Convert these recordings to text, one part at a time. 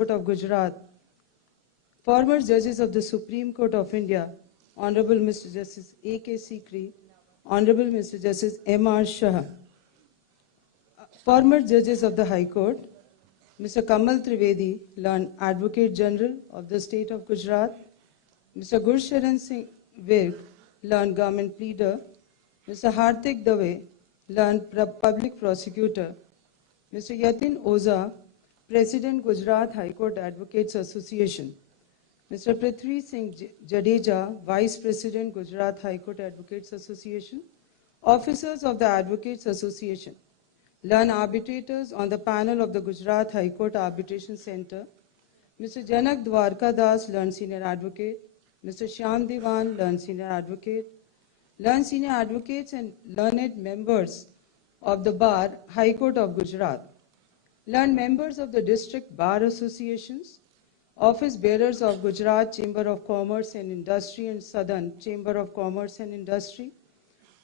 Court of Gujarat, former judges of the Supreme Court of India, Honorable Mr. Justice A.K. Sikri, Honorable Mr. Justice M.R. Shah, former judges of the High Court, Mr. Kamal Trivedi, learned Advocate General of the State of Gujarat, Mr. Gursharan Singh Virk, learned Government Pleader, Mr. Hardik Dave, learned Public Prosecutor, Mr. Yatin Oza, President Gujarat High Court Advocates Association, Mr. Prithvi Singh Jadeja, Vice President Gujarat High Court Advocates Association, officers of the Advocates Association, learned arbitrators on the panel of the Gujarat High Court Arbitration Center, Mr. Janak Dwarka Das, learned Senior Advocate, Mr. Shyam Diwan, learned Senior Advocate, learned Senior Advocates and learned members of the Bar, High Court of Gujarat, learned members of the District Bar Associations, office bearers of Gujarat Chamber of Commerce and Industry and Southern Chamber of Commerce and Industry,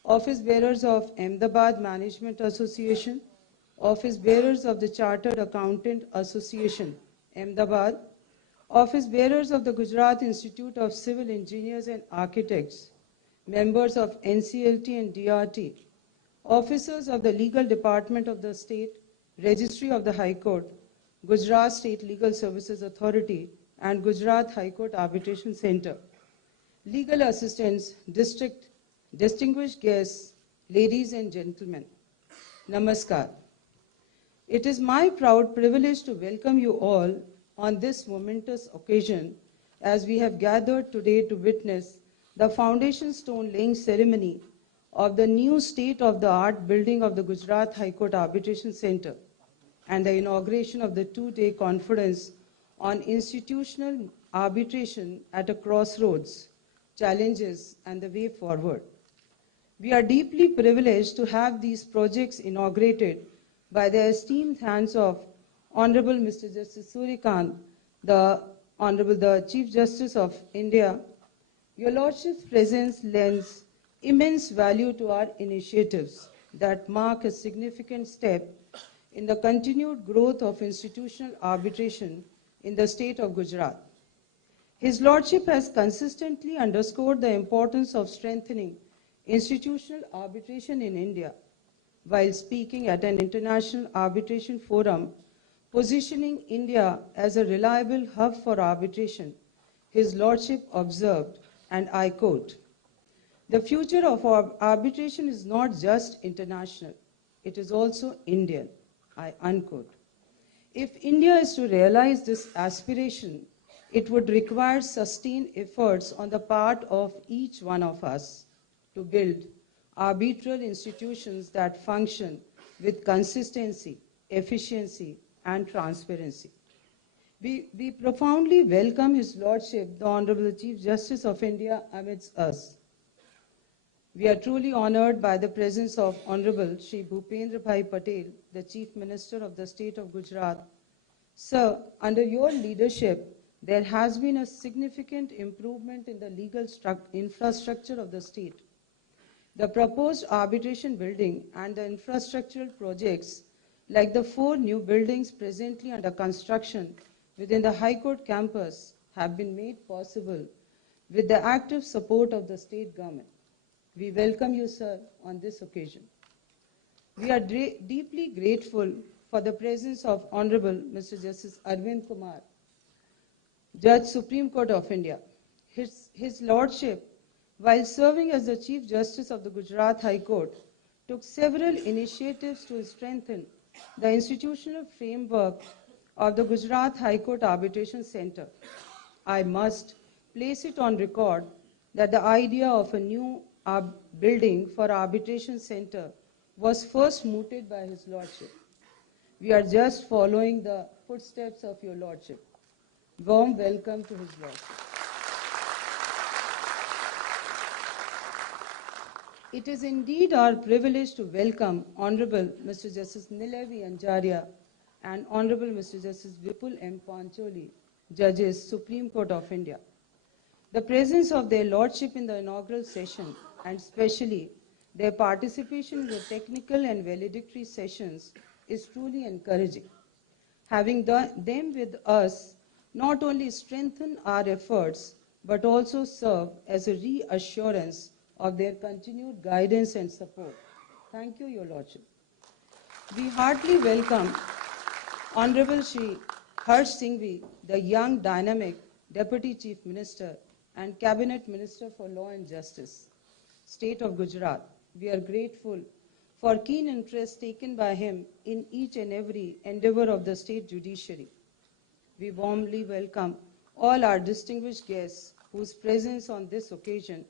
office bearers of Ahmedabad Management Association, office bearers of the Chartered Accountant Association, Ahmedabad, office bearers of the Gujarat Institute of Civil Engineers and Architects, members of NCLT and DRT, officers of the Legal Department of the State, Registry of the High Court, Gujarat State Legal Services Authority, and Gujarat High Court Arbitration Center, legal assistants, district, distinguished guests, ladies and gentlemen, Namaskar. It is my proud privilege to welcome you all on this momentous occasion as we have gathered today to witness the foundation stone laying ceremony of the new state-of-the-art building of the Gujarat High Court Arbitration Center and the inauguration of the two-day conference on institutional arbitration at a crossroads, challenges, and the way forward. We are deeply privileged to have these projects inaugurated by the esteemed hands of Honorable Mr. Justice Suryakant, the Chief Justice of India. Your Lordship's presence lends immense value to our initiatives that mark a significant step in the continued growth of institutional arbitration in the state of Gujarat. His Lordship has consistently underscored the importance of strengthening institutional arbitration in India while speaking at an international arbitration forum, positioning India as a reliable hub for arbitration. His Lordship observed, and I quote, "The future of arbitration is not just international, it is also Indian," I unquote. If India is to realize this aspiration, it would require sustained efforts on the part of each one of us to build arbitral institutions that function with consistency, efficiency, and transparency. We profoundly welcome His Lordship, the Honorable Chief Justice of India, amidst us. We are truly honored by the presence of Honorable Shri Bhupendra Patel, the Chief Minister of the State of Gujarat. Sir, under your leadership, there has been a significant improvement in the legal infrastructure of the state. The proposed arbitration building and the infrastructural projects, like the 4 new buildings presently under construction within the High Court campus, have been made possible with the active support of the state government. We welcome you, sir, on this occasion. We are deeply grateful for the presence of Honorable Mr. Justice Arvind Kumar, Judge, Supreme Court of India. His Lordship, while serving as the Chief Justice of the Gujarat High Court, took several initiatives to strengthen the institutional framework of the Gujarat High Court Arbitration Center. I must place it on record that the idea of a new building for arbitration center was first mooted by His Lordship. We are just following the footsteps of your Lordship. Warm welcome to His Lordship. It is indeed our privilege to welcome Honorable Mr. Justice Nilevi Anjaria and Honorable Mr. Justice Vipul M. Pancholi, Judges, Supreme Court of India. The presence of their Lordship in the inaugural session, and especially their participation in the technical and valedictory sessions, is truly encouraging. Having them with us not only strengthen our efforts, but also serve as a reassurance of their continued guidance and support. Thank you, Your Lordship. We heartily welcome Honorable Shri Harsh Singhvi, the young, dynamic Deputy Chief Minister and Cabinet Minister for Law and Justice, State of Gujarat. We are grateful for keen interest taken by him in each and every endeavor of the state judiciary. We warmly welcome all our distinguished guests whose presence on this occasion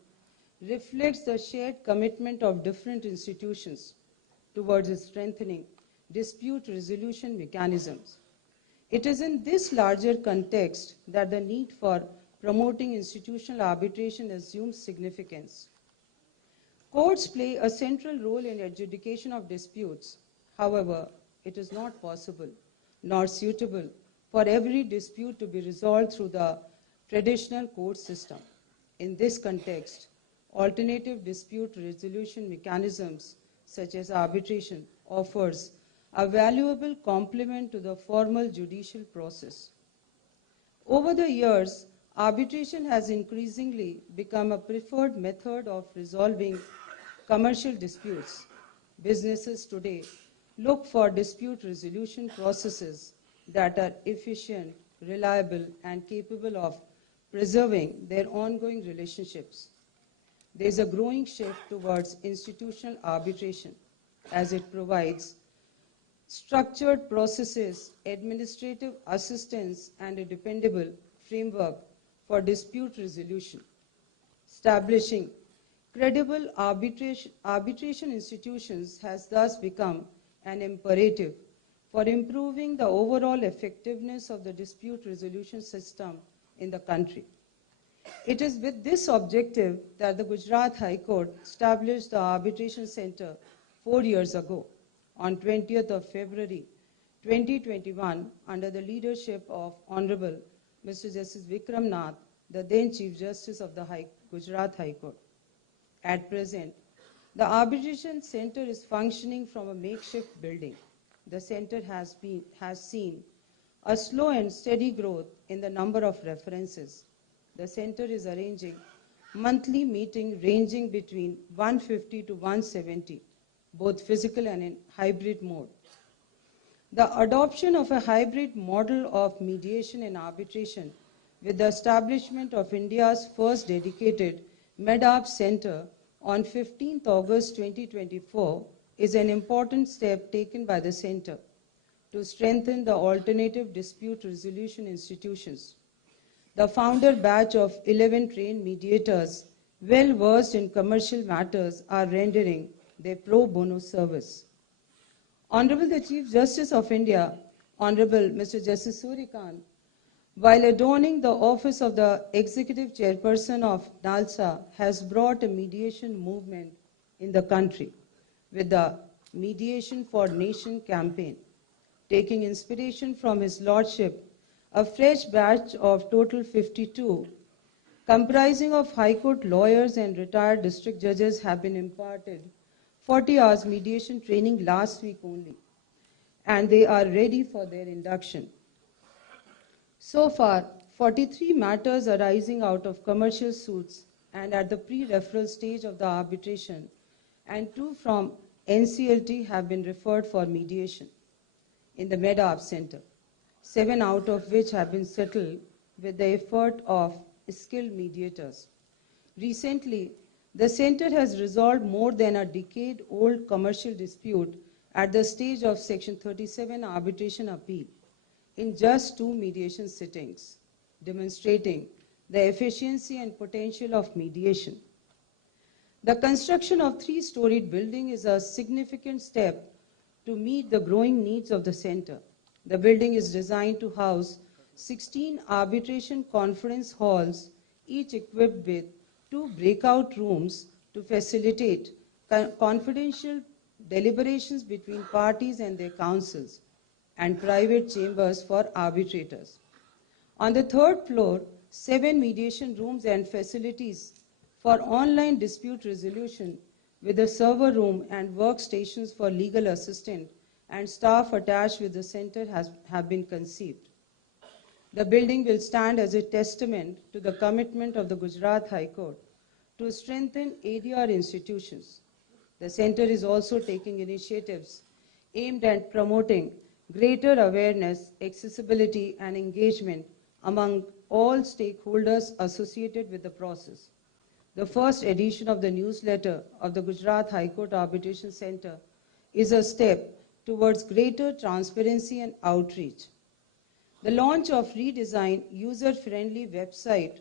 reflects the shared commitment of different institutions towards strengthening dispute resolution mechanisms. It is in this larger context that the need for promoting institutional arbitration assumes significance. Courts play a central role in adjudication of disputes. However, it is not possible nor suitable for every dispute to be resolved through the traditional court system. In this context, alternative dispute resolution mechanisms such as arbitration offers a valuable complement to the formal judicial process. Over the years, arbitration has increasingly become a preferred method of resolving commercial disputes. Businesses today look for dispute resolution processes that are efficient, reliable, and capable of preserving their ongoing relationships. There is a growing shift towards institutional arbitration as it provides structured processes, administrative assistance, and a dependable framework for dispute resolution. Establishing credible arbitration institutions has thus become an imperative for improving the overall effectiveness of the dispute resolution system in the country. It is with this objective that the Gujarat High Court established the Arbitration Center 4 years ago, on 20th of February 2021, under the leadership of Honorable Mr. Justice Vikram Nath, the then Chief Justice of the Gujarat High Court. At present, the Arbitration Center is functioning from a makeshift building. The center has seen a slow and steady growth in the number of references. The center is arranging monthly meetings ranging between 150 to 170, both physical and in hybrid mode. The adoption of a hybrid model of mediation and arbitration with the establishment of India's first dedicated MEDARB Center on 15th August 2024 is an important step taken by the center to strengthen the alternative dispute resolution institutions. The founder batch of 11 trained mediators, well versed in commercial matters, are rendering their pro bono service. Honorable the Chief Justice of India, Honorable Mr. Justice Surikant, while adorning the office of the Executive Chairperson of NALSA, has brought a mediation movement in the country with the Mediation for Nation campaign. Taking inspiration from His Lordship, a fresh batch of total 52, comprising of High Court lawyers and retired district judges, have been imparted 40 hours mediation training last week only, and they are ready for their induction. So far, 43 matters arising out of commercial suits and at the pre-referral stage of the arbitration, and 2 from NCLT have been referred for mediation in the MEDARB Center, 7 out of which have been settled with the effort of skilled mediators. Recently, the center has resolved more than a decade-old commercial dispute at the stage of Section 37 arbitration appeal in just 2 mediation sittings, demonstrating the efficiency and potential of mediation. The construction of 3-storied building is a significant step to meet the growing needs of the center. The building is designed to house 16 arbitration conference halls, each equipped with 2 breakout rooms to facilitate confidential deliberations between parties and their counsels, and private chambers for arbitrators. On the 3rd floor, 7 mediation rooms and facilities for online dispute resolution with a server room and workstations for legal assistant and staff attached with the center have been conceived. The building will stand as a testament to the commitment of the Gujarat High Court to strengthen ADR institutions. The center is also taking initiatives aimed at promoting greater awareness, accessibility, and engagement among all stakeholders associated with the process. The first edition of the newsletter of the Gujarat High Court Arbitration Center is a step towards greater transparency and outreach. The launch of redesigned, user-friendly website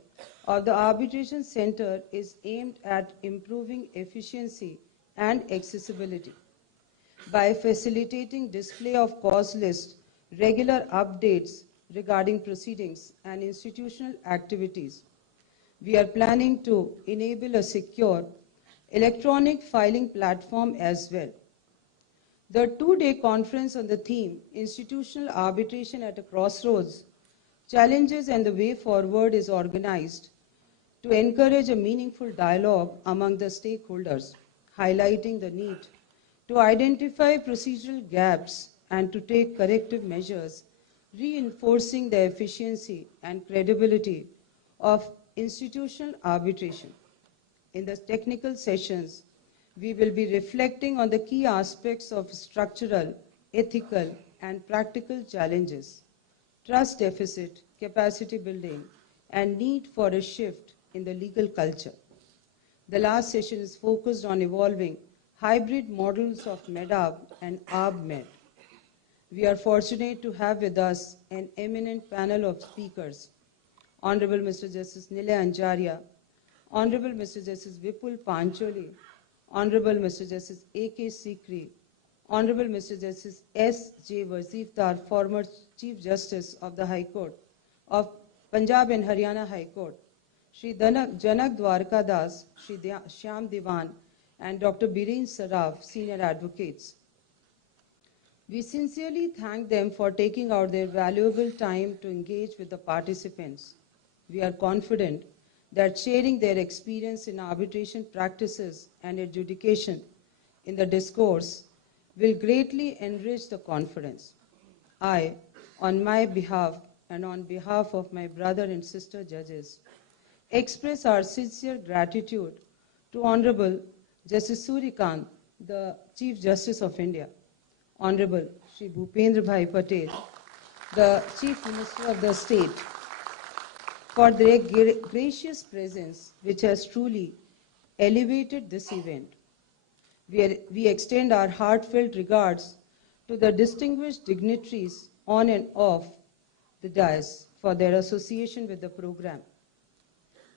of the Arbitration Center is aimed at improving efficiency and accessibility. By facilitating display of cause list, regular updates regarding proceedings and institutional activities, we are planning to enable a secure electronic filing platform as well. The two-day conference on the theme, Institutional Arbitration at a Crossroads, Challenges and the Way Forward, is organized to encourage a meaningful dialogue among the stakeholders, highlighting the need to identify procedural gaps and to take corrective measures, reinforcing the efficiency and credibility of institutional arbitration. In the technical sessions, we will be reflecting on the key aspects of structural, ethical, and practical challenges, trust deficit, capacity building, and need for a shift in the legal culture. The last session is focused on evolving hybrid models of MEDAB and ARB-MED. We are fortunate to have with us an eminent panel of speakers, Honorable Mr. Justice Nilay Anjaria, Honorable Mr. Justice Vipul Pancholi, Honorable Mr. Justice A.K. Sikri, Honorable Mr. Justice S.J. Wazifdar, former Chief Justice of the High Court of Punjab and Haryana High Court, Shri Janak Dwarka Das, Shri Shyam Diwan, and Dr. Bireen Saraf, senior advocates. We sincerely thank them for taking out their valuable time to engage with the participants. We are confident that sharing their experience in arbitration practices and adjudication in the discourse will greatly enrich the conference. I, on my behalf and on behalf of my brother and sister judges, express our sincere gratitude to Honorable Justice Surikant, the Chief Justice of India, Honorable Shri Bhupendra Patel, the Chief Minister of the State, for their gracious presence, which has truly elevated this event. We extend our heartfelt regards to the distinguished dignitaries on and off the dais for their association with the program.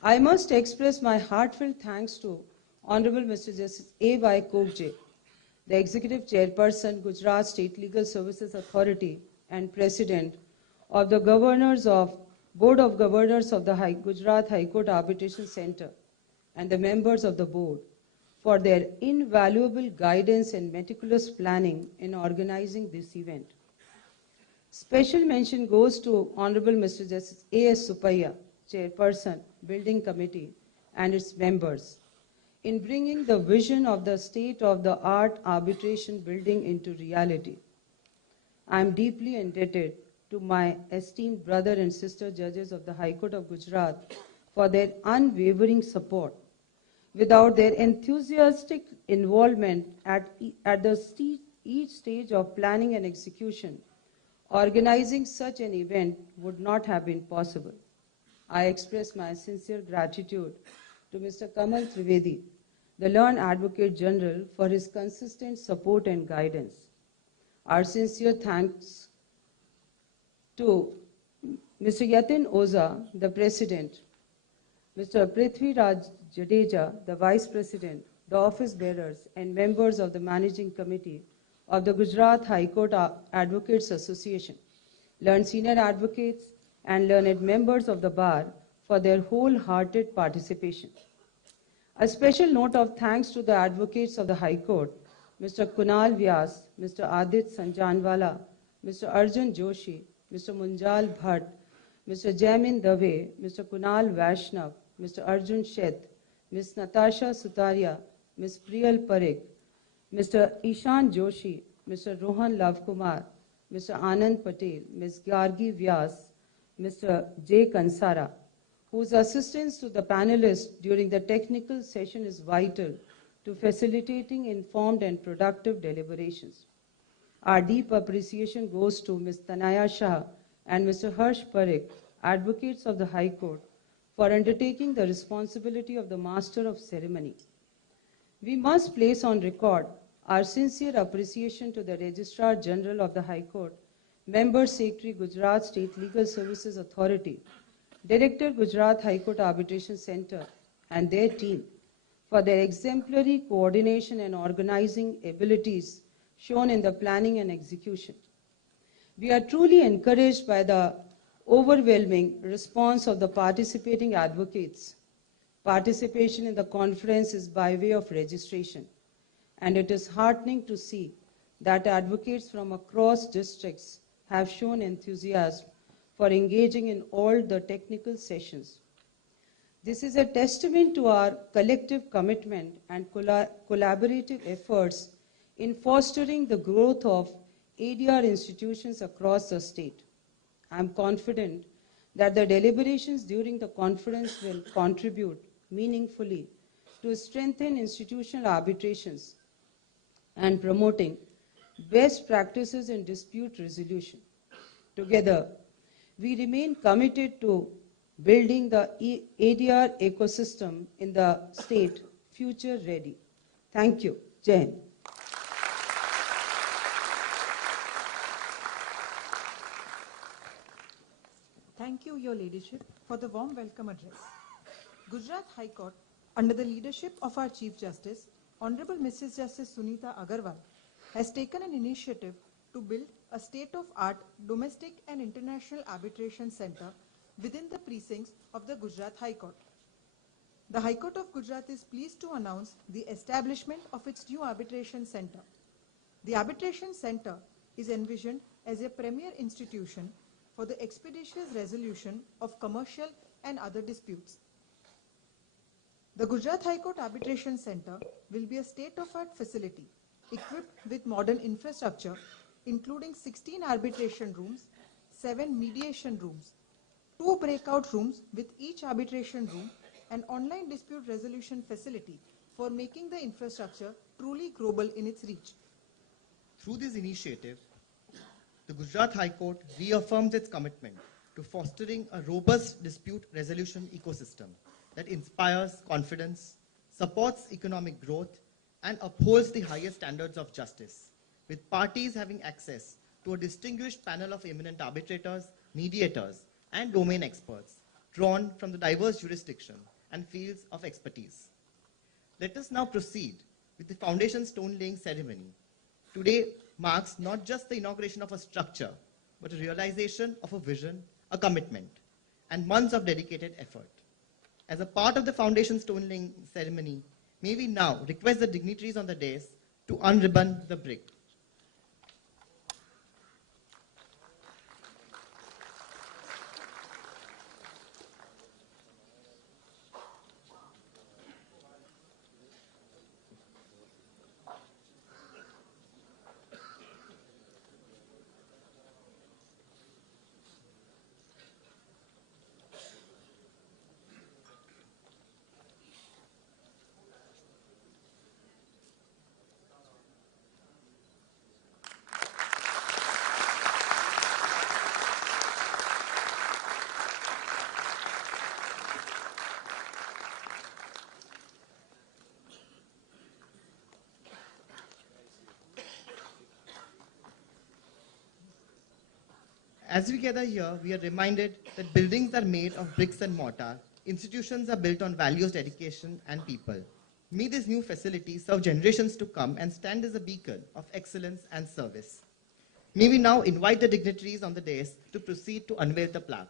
I must express my heartfelt thanks to Honorable Mr. Justice A.Y. Kokje, the Executive Chairperson, Gujarat State Legal Services Authority and President of the Board of Governors of the Gujarat High Court Arbitration Center, and the members of the board for their invaluable guidance and meticulous planning in organizing this event. Special mention goes to Honorable Mr. Justice A.S. Supaiya, Chairperson, Building Committee, and its members, in bringing the vision of the state-of-the-art arbitration building into reality. I am deeply indebted to my esteemed brother and sister judges of the High Court of Gujarat for their unwavering support. Without their enthusiastic involvement at each stage of planning and execution, organizing such an event would not have been possible. I express my sincere gratitude to Mr. Kamal Trivedi, the learned Advocate General, for his consistent support and guidance. Our sincere thanks to Mr. Yatin Oza, the President, Mr. Prithvi Raj Jadeja, the Vice President, the office bearers, and members of the Managing Committee of the Gujarat High Court Advocates Association, learned senior advocates, and learned members of the bar for their wholehearted participation. A special note of thanks to the advocates of the High Court, Mr. Kunal Vyas, Mr. Adit Sanjanwala, Mr. Arjun Joshi, Mr. Munjal Bhatt, Mr. Jaimin Dave, Mr. Kunal Vaishnav, Mr. Arjun Sheth, Ms. Natasha Sutaria, Ms. Priyal Parekh, Mr. Ishan Joshi, Mr. Rohan Lavkumar, Mr. Anand Patel, Ms. Gargi Vyas, Mr. J. Kansara, whose assistance to the panelists during the technical session is vital to facilitating informed and productive deliberations. Our deep appreciation goes to Ms. Tanaya Shah and Mr. Harsh Parekh, advocates of the High Court, for undertaking the responsibility of the Master of Ceremony. We must place on record our sincere appreciation to the Registrar General of the High Court, Member Secretary Gujarat State Legal Services Authority, Director Gujarat High Court Arbitration Center, and their team for their exemplary coordination and organizing abilities shown in the planning and execution. We are truly encouraged by the overwhelming response of the participating advocates. Participation in the conference is by way of registration, and it is heartening to see that advocates from across districts have shown enthusiasm for engaging in all the technical sessions. This is a testament to our collective commitment and collaborative efforts in fostering the growth of ADR institutions across the state. I am confident that the deliberations during the conference will contribute meaningfully to strengthen institutional arbitrations and promoting best practices in dispute resolution. Together, we remain committed to building the ADR ecosystem in the state future ready. Thank you. Jai Hind. Thank you, Your Ladyship, for the warm welcome address. Gujarat High Court, under the leadership of our Chief Justice, Honorable Mrs. Justice Sunita Agarwal, has taken an initiative to build a state-of-art domestic and international arbitration center within the precincts of the Gujarat High Court. The High Court of Gujarat is pleased to announce the establishment of its new arbitration center. The arbitration center is envisioned as a premier institution for the expeditious resolution of commercial and other disputes. The Gujarat High Court Arbitration Center will be a state-of-art facility equipped with modern infrastructure, including 16 arbitration rooms, 7 mediation rooms, 2 breakout rooms with each arbitration room, an online dispute resolution facility for making the infrastructure truly global in its reach. Through this initiative, the Gujarat High Court reaffirms its commitment to fostering a robust dispute resolution ecosystem that inspires confidence, supports economic growth, and upholds the highest standards of justice, with parties having access to a distinguished panel of eminent arbitrators, mediators, and domain experts drawn from the diverse jurisdiction and fields of expertise. Let us now proceed with the foundation stone laying ceremony. Today marks not just the inauguration of a structure, but a realization of a vision, a commitment, and months of dedicated effort. As a part of the foundation stone laying ceremony, may we now request the dignitaries on the dais to unribbon the brick. As we gather here, we are reminded that buildings are made of bricks and mortar. Institutions are built on values, dedication, and people. May this new facility serve generations to come and stand as a beacon of excellence and service. May we now invite the dignitaries on the dais to proceed to unveil the plaque.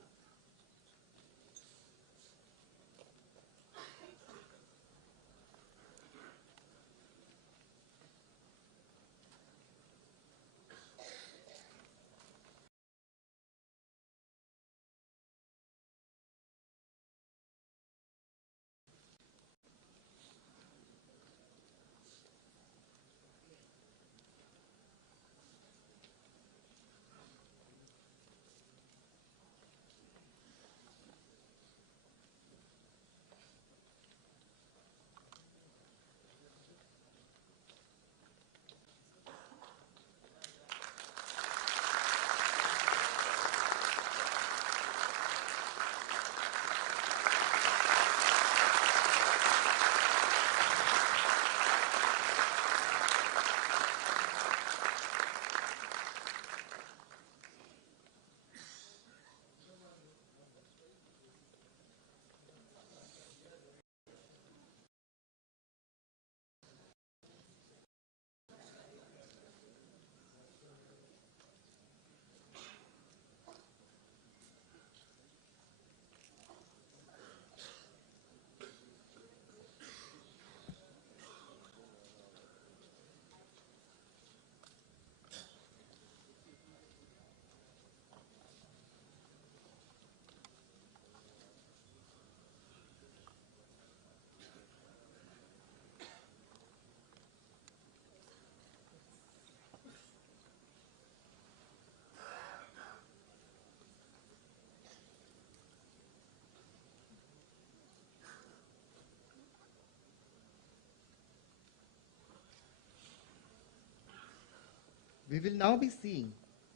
we will now be seeing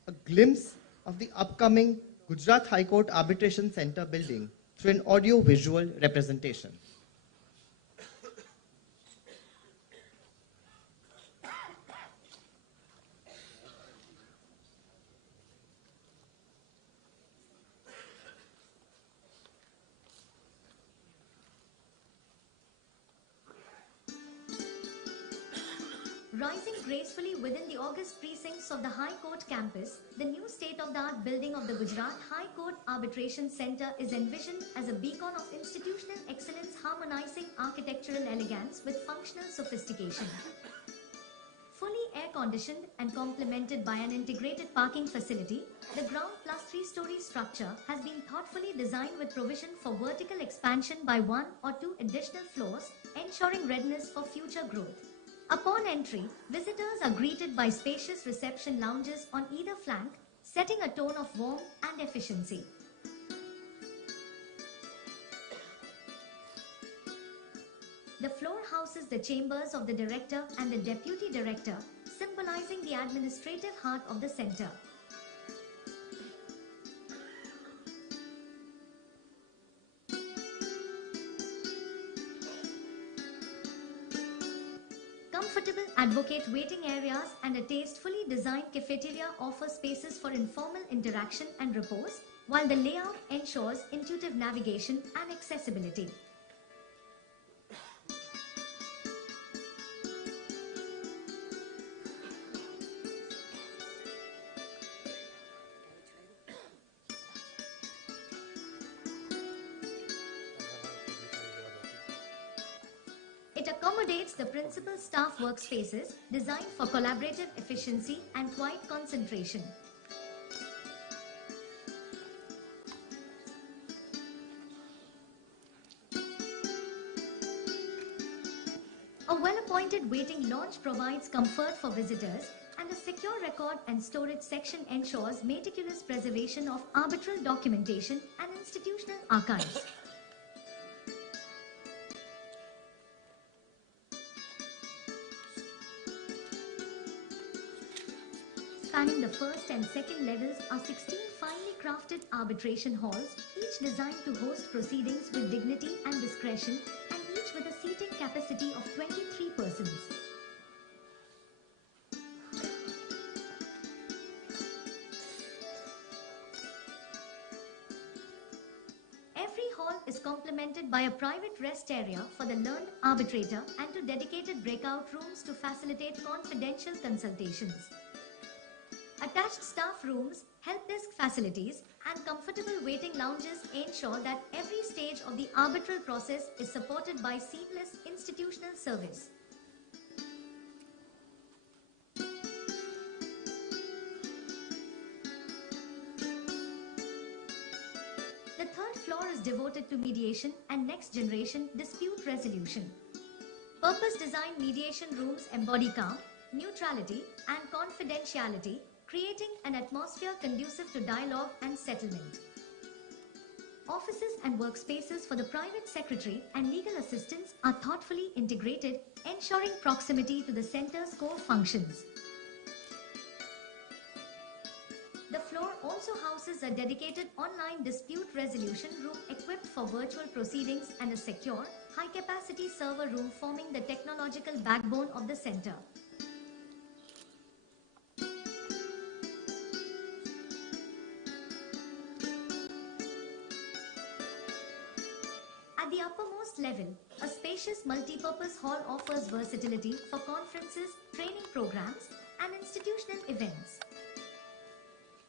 a glimpse of the upcoming Gujarat High Court Arbitration Center building through an audio-visual representation. Rising gracefully within the august precincts of the High Court campus, the new state-of-the-art building of the Gujarat High Court Arbitration Center is envisioned as a beacon of institutional excellence, harmonizing architectural elegance with functional sophistication. Fully air-conditioned and complemented by an integrated parking facility, the ground plus 3-story structure has been thoughtfully designed with provision for vertical expansion by 1 or 2 additional floors, ensuring readiness for future growth. Upon entry, visitors are greeted by spacious reception lounges on either flank, setting a tone of warmth and efficiency. The floor houses the chambers of the director and the deputy director, symbolizing the administrative heart of the center. Comfortable advocate waiting areas and a tastefully designed cafeteria offer spaces for informal interaction and repose, while the layout ensures intuitive navigation and accessibility. It accommodates the principal staff workspaces designed for collaborative efficiency and quiet concentration. A well-appointed waiting lounge provides comfort for visitors, and a secure record and storage section ensures meticulous preservation of arbitral documentation and institutional archives. Spanning the first and second levels are 16 finely crafted arbitration halls, each designed to host proceedings with dignity and discretion, and each with a seating capacity of 23 persons. Every hall is complemented by a private rest area for the learned arbitrator and two dedicated breakout rooms to facilitate confidential consultations. Attached staff rooms, help desk facilities, and comfortable waiting lounges ensure that every stage of the arbitral process is supported by seamless institutional service. The third floor is devoted to mediation and next-generation dispute resolution. Purpose-designed mediation rooms embody calm, neutrality, and confidentiality, creating an atmosphere conducive to dialogue and settlement. Offices and workspaces for the private secretary and legal assistants are thoughtfully integrated, ensuring proximity to the center's core functions. The floor also houses a dedicated online dispute resolution room equipped for virtual proceedings and a secure, high-capacity server room forming the technological backbone of the center. At the uppermost level, a spacious multi-purpose hall offers versatility for conferences, training programs, and institutional events.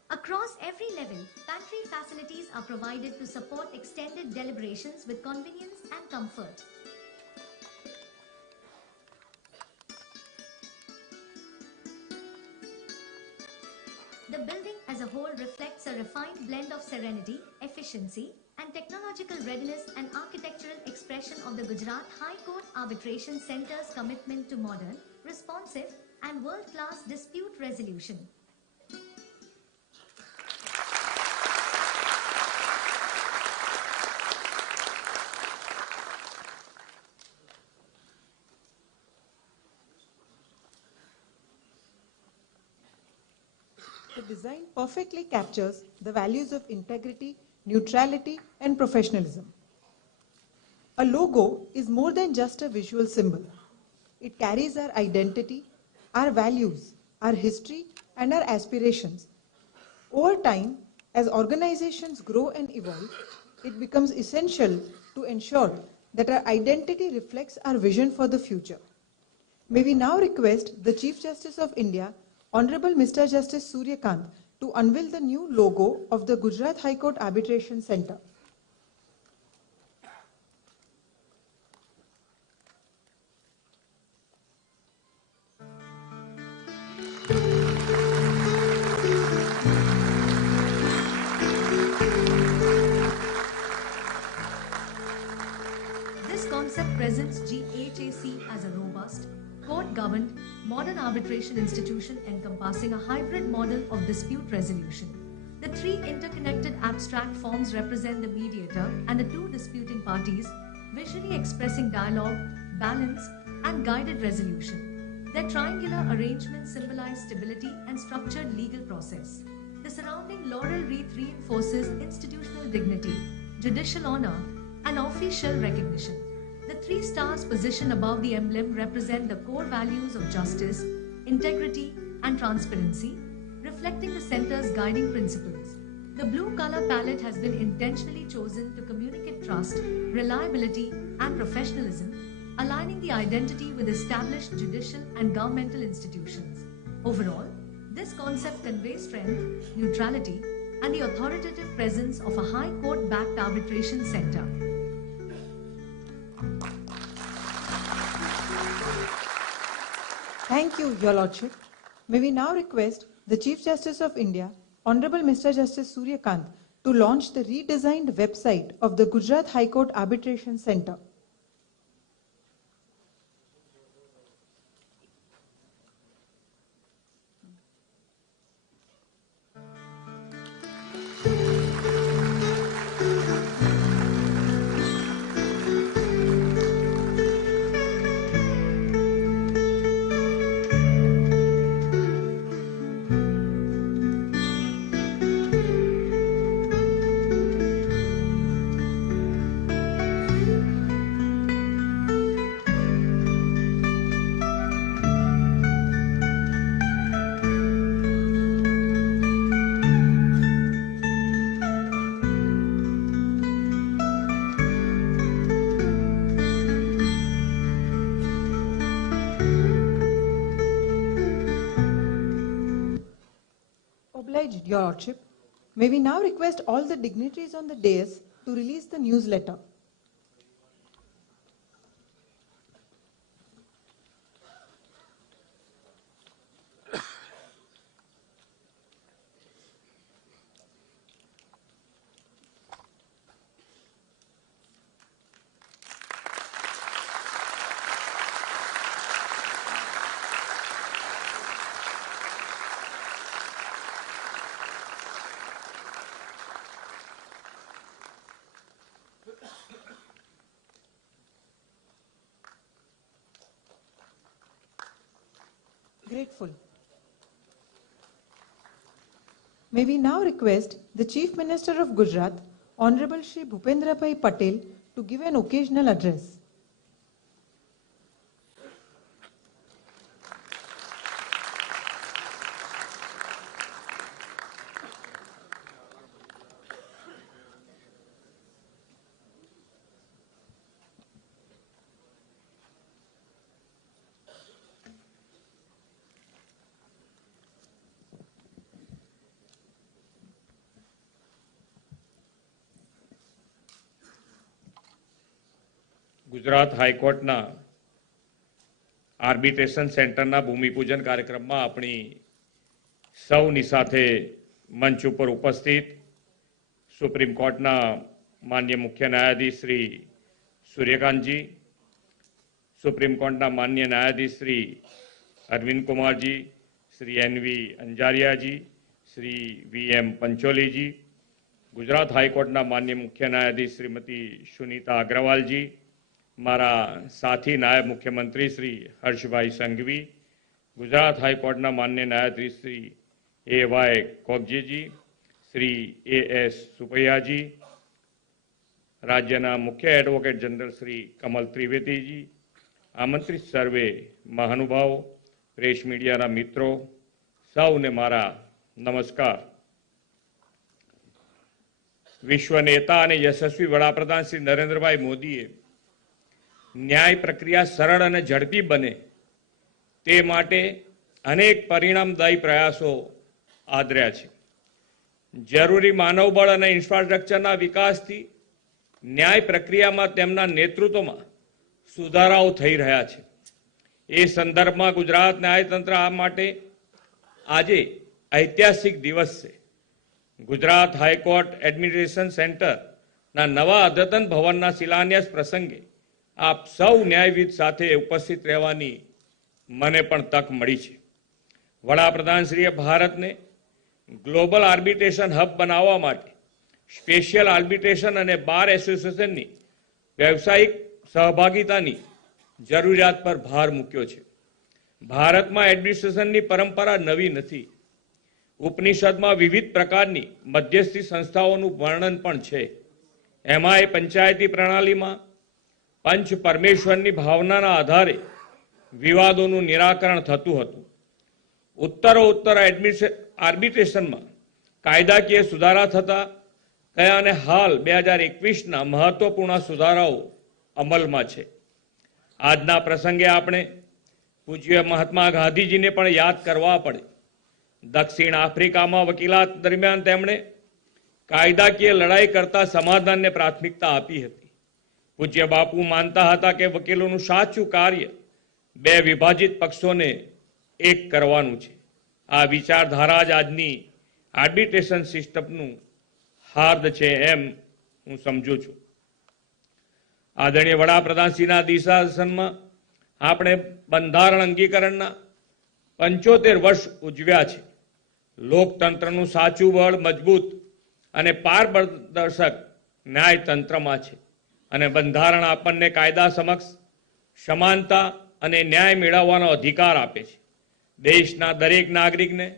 Across every level, pantry facilities are provided to support extended deliberations with convenience and comfort. The building as a whole reflects a refined blend of serenity, efficiency, and technological readiness and architectural expression of the Gujarat High Court Arbitration Center's commitment to modern, responsive, and world-class dispute resolution. design perfectly captures the values of integrity, neutrality, and professionalism. A logo is more than just a visual symbol. It carries our identity, our values, our history, and our aspirations. Over time, as organizations grow and evolve, it becomes essential to ensure that our identity reflects our vision for the future. May we now request the Chief Justice of India, Honorable Mr. Justice Surya Kant, to unveil the new logo of the Gujarat High Court Arbitration Center. This concept presents GHAC as a robust, court-governed, modern arbitration institution encompassing a hybrid model of dispute resolution. The three interconnected abstract forms represent the mediator and the two disputing parties, visually expressing dialogue, balance, and guided resolution. Their triangular arrangements symbolize stability and structured legal process. The surrounding laurel wreath reinforces institutional dignity, judicial honor, and official recognition. The three stars positioned above the emblem represent the core values of justice, integrity, and transparency, reflecting the center's guiding principles. The blue color palette has been intentionally chosen to communicate trust, reliability, and professionalism, aligning the identity with established judicial and governmental institutions. Overall, this concept conveys strength, neutrality, and the authoritative presence of a high court-backed arbitration center. Thank you, Your Lordship. May we now request the Chief Justice of India, Honorable Mr. Justice Surya Kant, to launch the redesigned website of the Gujarat High Court Arbitration Center. Obliged, Your Lordship. May we now request all the dignitaries on the dais to release the newsletter. Grateful. May we now request the Chief Minister of Gujarat, Honorable Shri Bhupendra Patel, to give an occasional address. Gujarat હાઈકોર્ટના arbitration સેન્ટરના ભૂમિપૂજન કાર્યક્રમમાં આપણી સૌની સાથે મંચ ઉપર ઉપસ્થિત સુપ્રીમ કોર્ટના માન્ય મુખ્ય ન્યાયાધીશ શ્રી સૂર્યકાંતજી, સુપ્રીમ કોર્ટના માન્ય ન્યાયાધીશ શ્રી અરવિંદ કુમારજી, શ્રી એનવી અંજારિયાજી, શ્રી વીએમ પંચોલીજી, ગુજરાત હાઈકોર્ટના માન્ય મુખ્ય ન્યાયાધીશ શ્રીમતી સુનીતા અગ્રવાલજી, મારા સાથી નાયબ મુખ્યમંત્રી શ્રી હર્ષભાઈ સંઘવી, ગુજરાત હાઈકોર્ટના માન્ય ન્યાયાધીશ શ્રી A.Y. કોબજીજી, શ્રી A.S. સુપૈયાજી, રાજ્યના મુખ્ય એડવોકેટ જનરલ શ્રી કમલ ત્રિવેદીજી, આમંત્રિત સર્વે મહાનુભાવો, પ્રેસ મીડિયાના મિત્રો, સૌને મારા નમસ્કાર. વિશ્વ નેતા અને યશસ્વી વડાપ્રધાન શ્રી નરેન્દ્રભાઈ મોદીએ ન્યાય પ્રક્રિયા સરળ અને ઝડપી બને તે માટે અનેક પરિણામદાયી પ્રયાસો આદર્યા છે. જરૂરી માનવબળ અને ઇન્ફ્રાસ્ટ્રક્ચરના વિકાસથી ન્યાય પ્રક્રિયામાં તેમના નેતૃત્વમાં સુધારાઓ થઈ રહ્યા છે. એ સંદર્ભમાં ગુજરાત ન્યાયતંત્ર આ માટે આજે ઐતિહાસિક દિવસ છે. ગુજરાત હાઈકોર્ટ એડમિનિસ્ટ્રેશન સેન્ટરના નવા અદ્યતન ભવનના શિલાન્યાસ પ્રસંગે આપ સૌ ન્યાયવિદ સાથે ઉપસ્થિત રહેવાની મને પણ તક મળી છે. વડાપ્રધાનશ્રીએ ભારતને ગ્લોબલ આર્બિટ્રેશન હબ બનાવવા માટે સ્પેશિયલ આર્બિટ્રેશન અને બાર એસોસિએશનની વ્યવસાયિક સહભાગિતાની જરૂરિયાત પર ભાર મૂક્યો છે. ભારતમાં એડમિનિસ્ટ્રેશનની પરંપરા નવી નથી. ઉપનિષદમાં વિવિધ પ્રકારની મધ્યસ્થી સંસ્થાઓનું વર્ણન પણ છે. એમાંય પંચાયતી પ્રણાલીમાં પંચ પરમેશ્વરની ભાવનાના આધારે વિવાદોનું નિરાકરણ થતું હતું. ઉત્તરોત્તર આર્બિટ્રેશનમાં કાયદાકીય સુધારા થતા ગયા અને હાલ 2021ના મહત્વપૂર્ણ સુધારાઓ અમલમાં છે. આજના પ્રસંગે આપણે પૂજ્ય મહાત્મા ગાંધીજીને પણ યાદ કરવા પડે. દક્ષિણ આફ્રિકામાં વકીલાત દરમિયાન તેમણે કાયદાકીય લડાઈ કરતા સમાધાનને પ્રાથમિકતા આપી હતી. પૂજ્ય બાપુ માનતા હતા કે વકીલોનું સાચું કાર્ય બે વિભાજિત પક્ષોને એક કરવાનું છે. આ વિચારધારા જ આજની આર્બિટ્રેશન સિસ્ટમનું હાર્દ છે એમ હું સમજુ છું. આદરણીય વડાપ્રધાનશ્રીના દિશાદર્શનમાં આપણે બંધારણ અંગીકરણના 75 વર્ષ ઉજવ્યા છે. લોકતંત્રનું સાચું બળ મજબૂત અને પારદર્શક ન્યાયતંત્રમાં છે અને બંધારણ આપણને કાયદા સમક્ષ સમાનતા અને ન્યાય મેળવવાનો અધિકાર આપે છે. દેશના દરેક નાગરિકને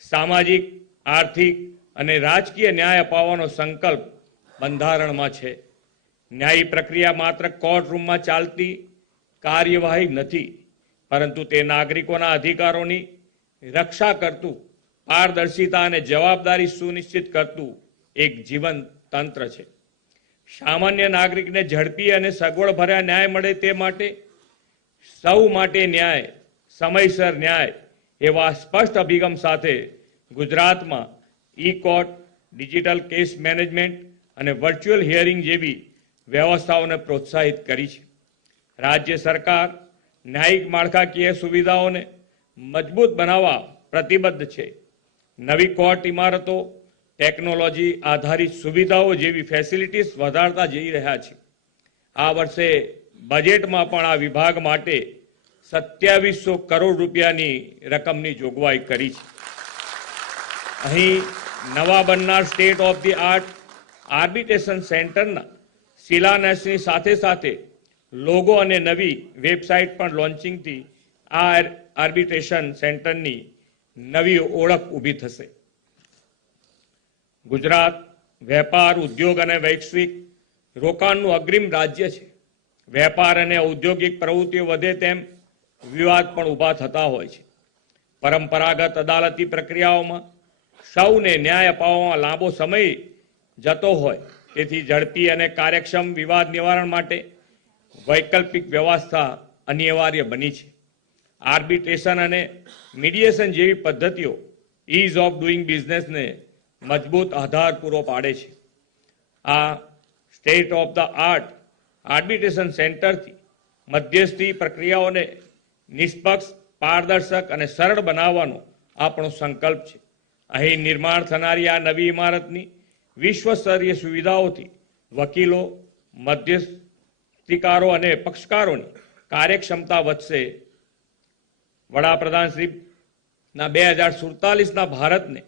સામાજિક, આર્થિક અને રાજકીય ન્યાય અપાવવાનો સંકલ્પ બંધારણમાં છે. ન્યાયી પ્રક્રિયા માત્ર કોર્ટરૂમમાં ચાલતી કાર્યવાહી નથી, પરંતુ તે નાગરિકોના અધિકારોની રક્ષા કરતું, પારદર્શિતા અને જવાબદારી સુનિશ્ચિત કરતું એક જીવંત તંત્ર છે. સામાન્ય નાગરિકને ઝડપી અને સગવડભર્યા ન્યાય મળે તે માટે સૌ માટે ન્યાય, સમયસર ન્યાય એવા સ્પષ્ટ અભિગમ સાથે ગુજરાતમાં ઈ-કોર્ટ, ડિજિટલ કેસ મેનેજમેન્ટ અને વર્ચ્યુઅલ હિયરિંગ જેવી વ્યવસ્થાઓને પ્રોત્સાહિત કરી છે. રાજ્ય સરકાર ન્યાયિક માળખાકીય સુવિધાઓને મજબૂત બનાવવા પ્રતિબદ્ધ છે. નવી કોર્ટ ઇમારતો, ટેકનોલોજી આધારિત સુવિધાઓ જેવી ફેસિલિટીઝ વધારતા જઈ રહ્યા છે. આ વર્ષે બજેટમાં પણ આ વિભાગ માટે 2700 કરોડ રૂપિયાની રકમની જોગવાઈ કરી છે. અહીં નવા બનનાર state of the art arbitration સેન્ટરના શિલાન્યાસની સાથે સાથે લોગો અને નવી વેબસાઇટ પણ લોન્ચિંગથી આ આર્બિટ્રેશન સેન્ટરની નવી ઓળખ ઊભી થશે. ગુજરાત વેપાર, ઉદ્યોગ અને વૈશ્વિક રોકાણનું અગ્રીમ રાજ્ય છે. વેપાર અને ઔદ્યોગિક પ્રવૃત્તિઓ વધે તેમ વિવાદ પણ ઊભા થતા હોય છે. પરંપરાગત અદાલતી પ્રક્રિયાઓમાં સૌને ન્યાય અપાવવામાં લાંબો સમય જતો હોય, તેથી ઝડપી અને કાર્યક્ષમ વિવાદ નિવારણ માટે વૈકલ્પિક વ્યવસ્થા અનિવાર્ય બની છે. આર્બિટ્રેશન અને મીડિયેશન જેવી પદ્ધતિઓ ઇઝ ઓફ ડુઇંગ બિઝનેસને મજબૂત આધાર પૂરો પાડે છે. આ state of the art arbitration સેન્ટરથી મધ્યસ્થી પ્રક્રિયાઓને નિષ્પક્ષ, પારદર્શક અને સરળ બનાવવાનો આપણો સંકલ્પ છે. અહીં નિર્માણ થનારી આ નવી ઇમારતની વિશ્વસ્તરીય સુવિધાઓથી વકીલો, મધ્યસ્થીકારો અને પક્ષકારોની કાર્યક્ષમતા વધશે. વડાપ્રધાનશ્રીના 2047ના ભારતને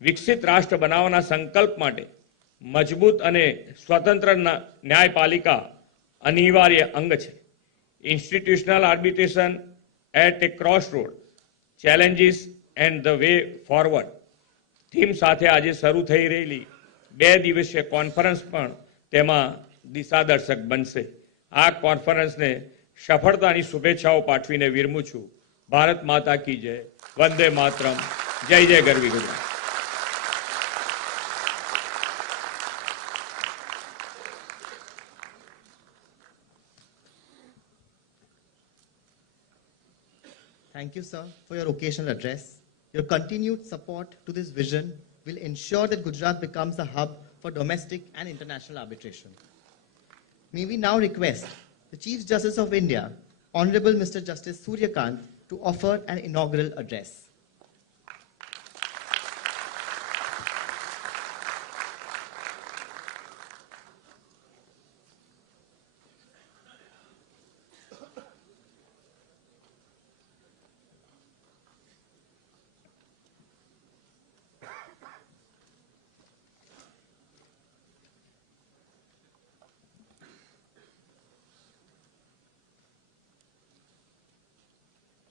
વિકસિત રાષ્ટ્ર બનાવવાના સંકલ્પ માટે મજબૂત અને સ્વતંત્ર ન્યાયપાલિકા અનિવાર્ય અંગ છે. Institutional arbitration at a cross road, challenges and the way forward theme સાથે આજે શરૂ થઈ રહેલી 2 દિવસીય કોન્ફરન્સ પણ તેમાં દિશાદર્શક બનશે. આ કોન્ફરન્સને સફળતાની શુભેચ્છાઓ પાઠવીને વિરમું છું. ભારત માતા કી જય. વંદે માતરમ. જય જય ગરવી Gujarat. Thank you, sir, for your occasional address. Your continued support to this vision will ensure that Gujarat becomes a hub for domestic and international arbitration. May we now request the Chief Justice of India, Honorable Mr. Justice Surya Kant, to offer an inaugural address.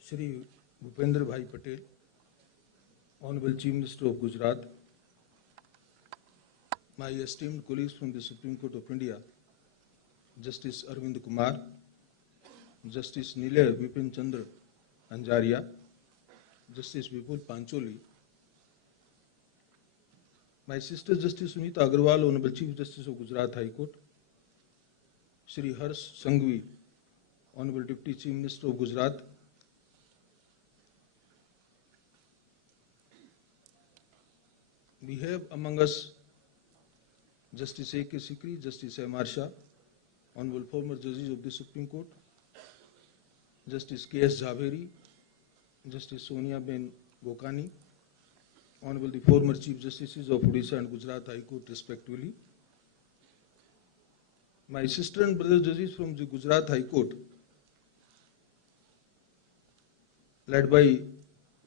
Shri Bhupendra Patel, Honorable Chief Minister of Gujarat, my esteemed colleagues from the Supreme Court of India, Justice Arvind Kumar, Justice Nilay Vipin Chandra Anjaria, Justice Vipul Pancholi, my sister Justice Sunita Agarwal, Honorable Chief Justice of Gujarat High Court, Shri Harsh Sanghvi, Honorable Deputy Chief Minister of Gujarat, we have among us Justice A.K. Sikri, Justice M.R. Shah, Honorable former Judges of the Supreme Court, Justice K.S. Jhaveri, Justice Sonia Ben Gokani, Honorable the former Chief Justices of Odisha and Gujarat High Court respectively, my sister and brother judges from the Gujarat High Court, led by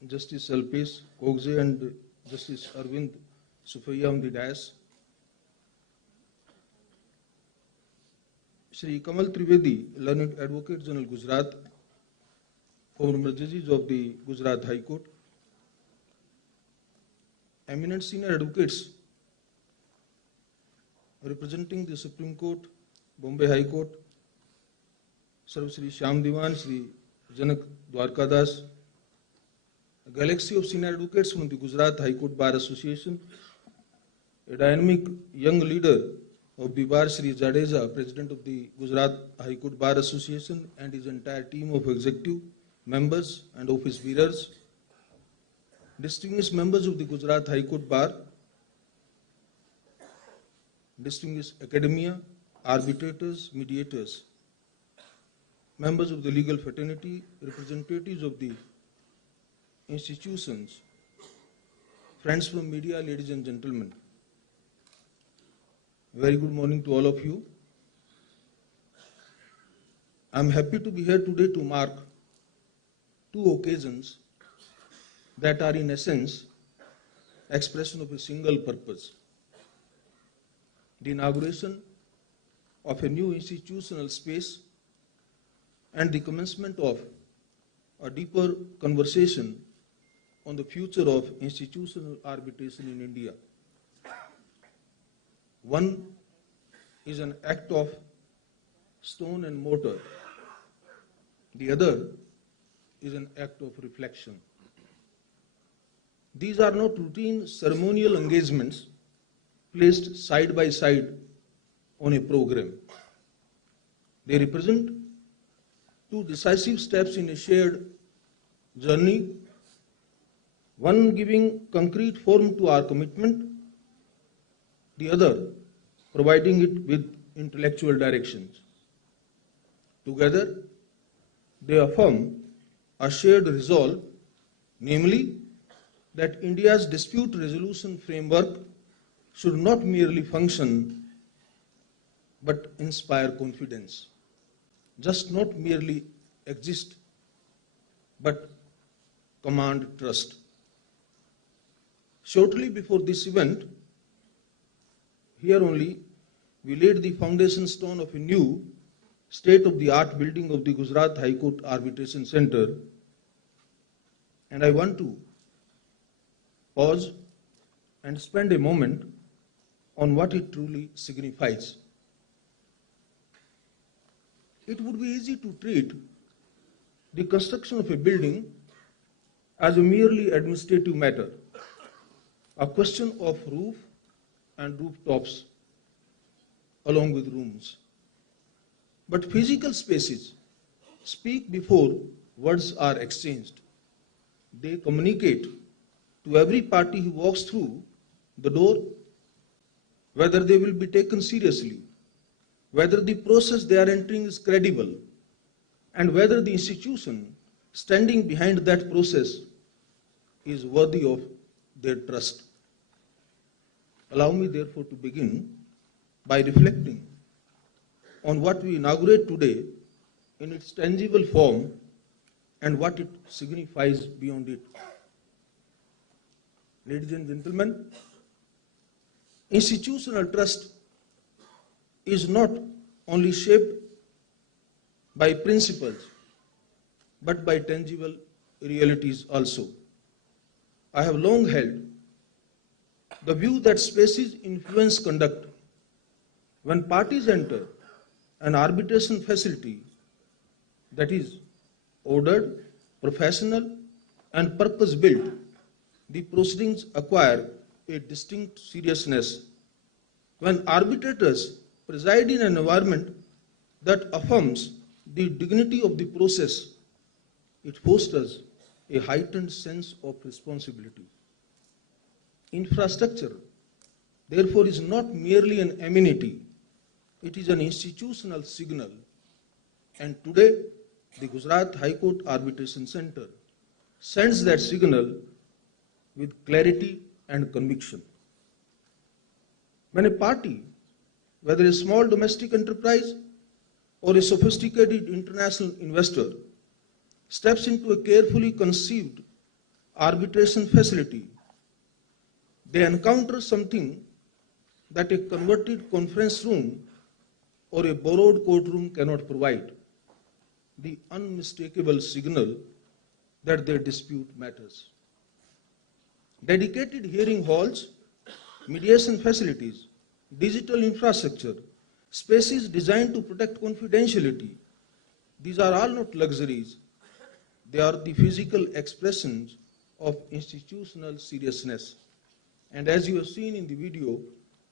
Justice Alpesh Kogze and Justice Arvind Sufaiya on the dais, Shri Kamal Trivedi, Learned Advocate General Gujarat, former judges of the Gujarat High Court, eminent senior advocates representing the Supreme Court, Bombay High Court, Sarv Shri Shyam Diwan, Shri Janak Dwarkadas, a galaxy of senior advocates from the Gujarat High Court Bar Association, a dynamic young leader of the Bar, Shri Jadeja, President of the Gujarat High Court Bar Association, and his entire team of executive members and office bearers, distinguished members of the Gujarat High Court Bar, distinguished academia, arbitrators, mediators, members of the legal fraternity, representatives of the institutions, friends from media, ladies and gentlemen. Very good morning to all of you. I am happy to be here today to mark two occasions that are in essence expression of a single purpose: the inauguration of a new institutional space and the commencement of a deeper conversation on the future of institutional arbitration in India. One is an act of stone and mortar. The other is an act of reflection. These are not routine ceremonial engagements placed side by side on a program. They represent two decisive steps in a shared journey, one giving concrete form to our commitment, the other providing it with intellectual directions. Together, they affirm a shared resolve, namely that India's dispute resolution framework should not merely function but inspire confidence, just not merely exist but command trust. Shortly before this event, here only, we laid the foundation stone of a new state-of-the-art building of the Gujarat High Court Arbitration Center, and I want to pause and spend a moment on what it truly signifies. It would be easy to treat the construction of a building as a merely administrative matter, a question of roof and rooftops along with rooms. But physical spaces speak before words are exchanged. They communicate to every party who walks through the door whether they will be taken seriously, whether the process they are entering is credible, and whether the institution standing behind that process is worthy of their trust. Allow me, therefore, to begin by reflecting on what we inaugurate today in its tangible form and what it signifies beyond it. Ladies and gentlemen, institutional trust is not only shaped by principles, but by tangible realities also. I have long held the view that spaces influence conduct. When parties enter an arbitration facility that is ordered, professional, and purpose-built, the proceedings acquire a distinct seriousness. When arbitrators preside in an environment that affirms the dignity of the process, it fosters a heightened sense of responsibility. Infrastructure, therefore, is not merely an amenity, it is an institutional signal. And today, the Gujarat High Court Arbitration Center sends that signal with clarity and conviction. When a party, whether a small domestic enterprise or a sophisticated international investor, steps into a carefully conceived arbitration facility, they encounter something that a converted conference room or a borrowed courtroom cannot provide: the unmistakable signal that their dispute matters. Dedicated hearing halls, mediation facilities, digital infrastructure, spaces designed to protect confidentiality, these are all not luxuries. They are the physical expressions of institutional seriousness. And as you have seen in the video,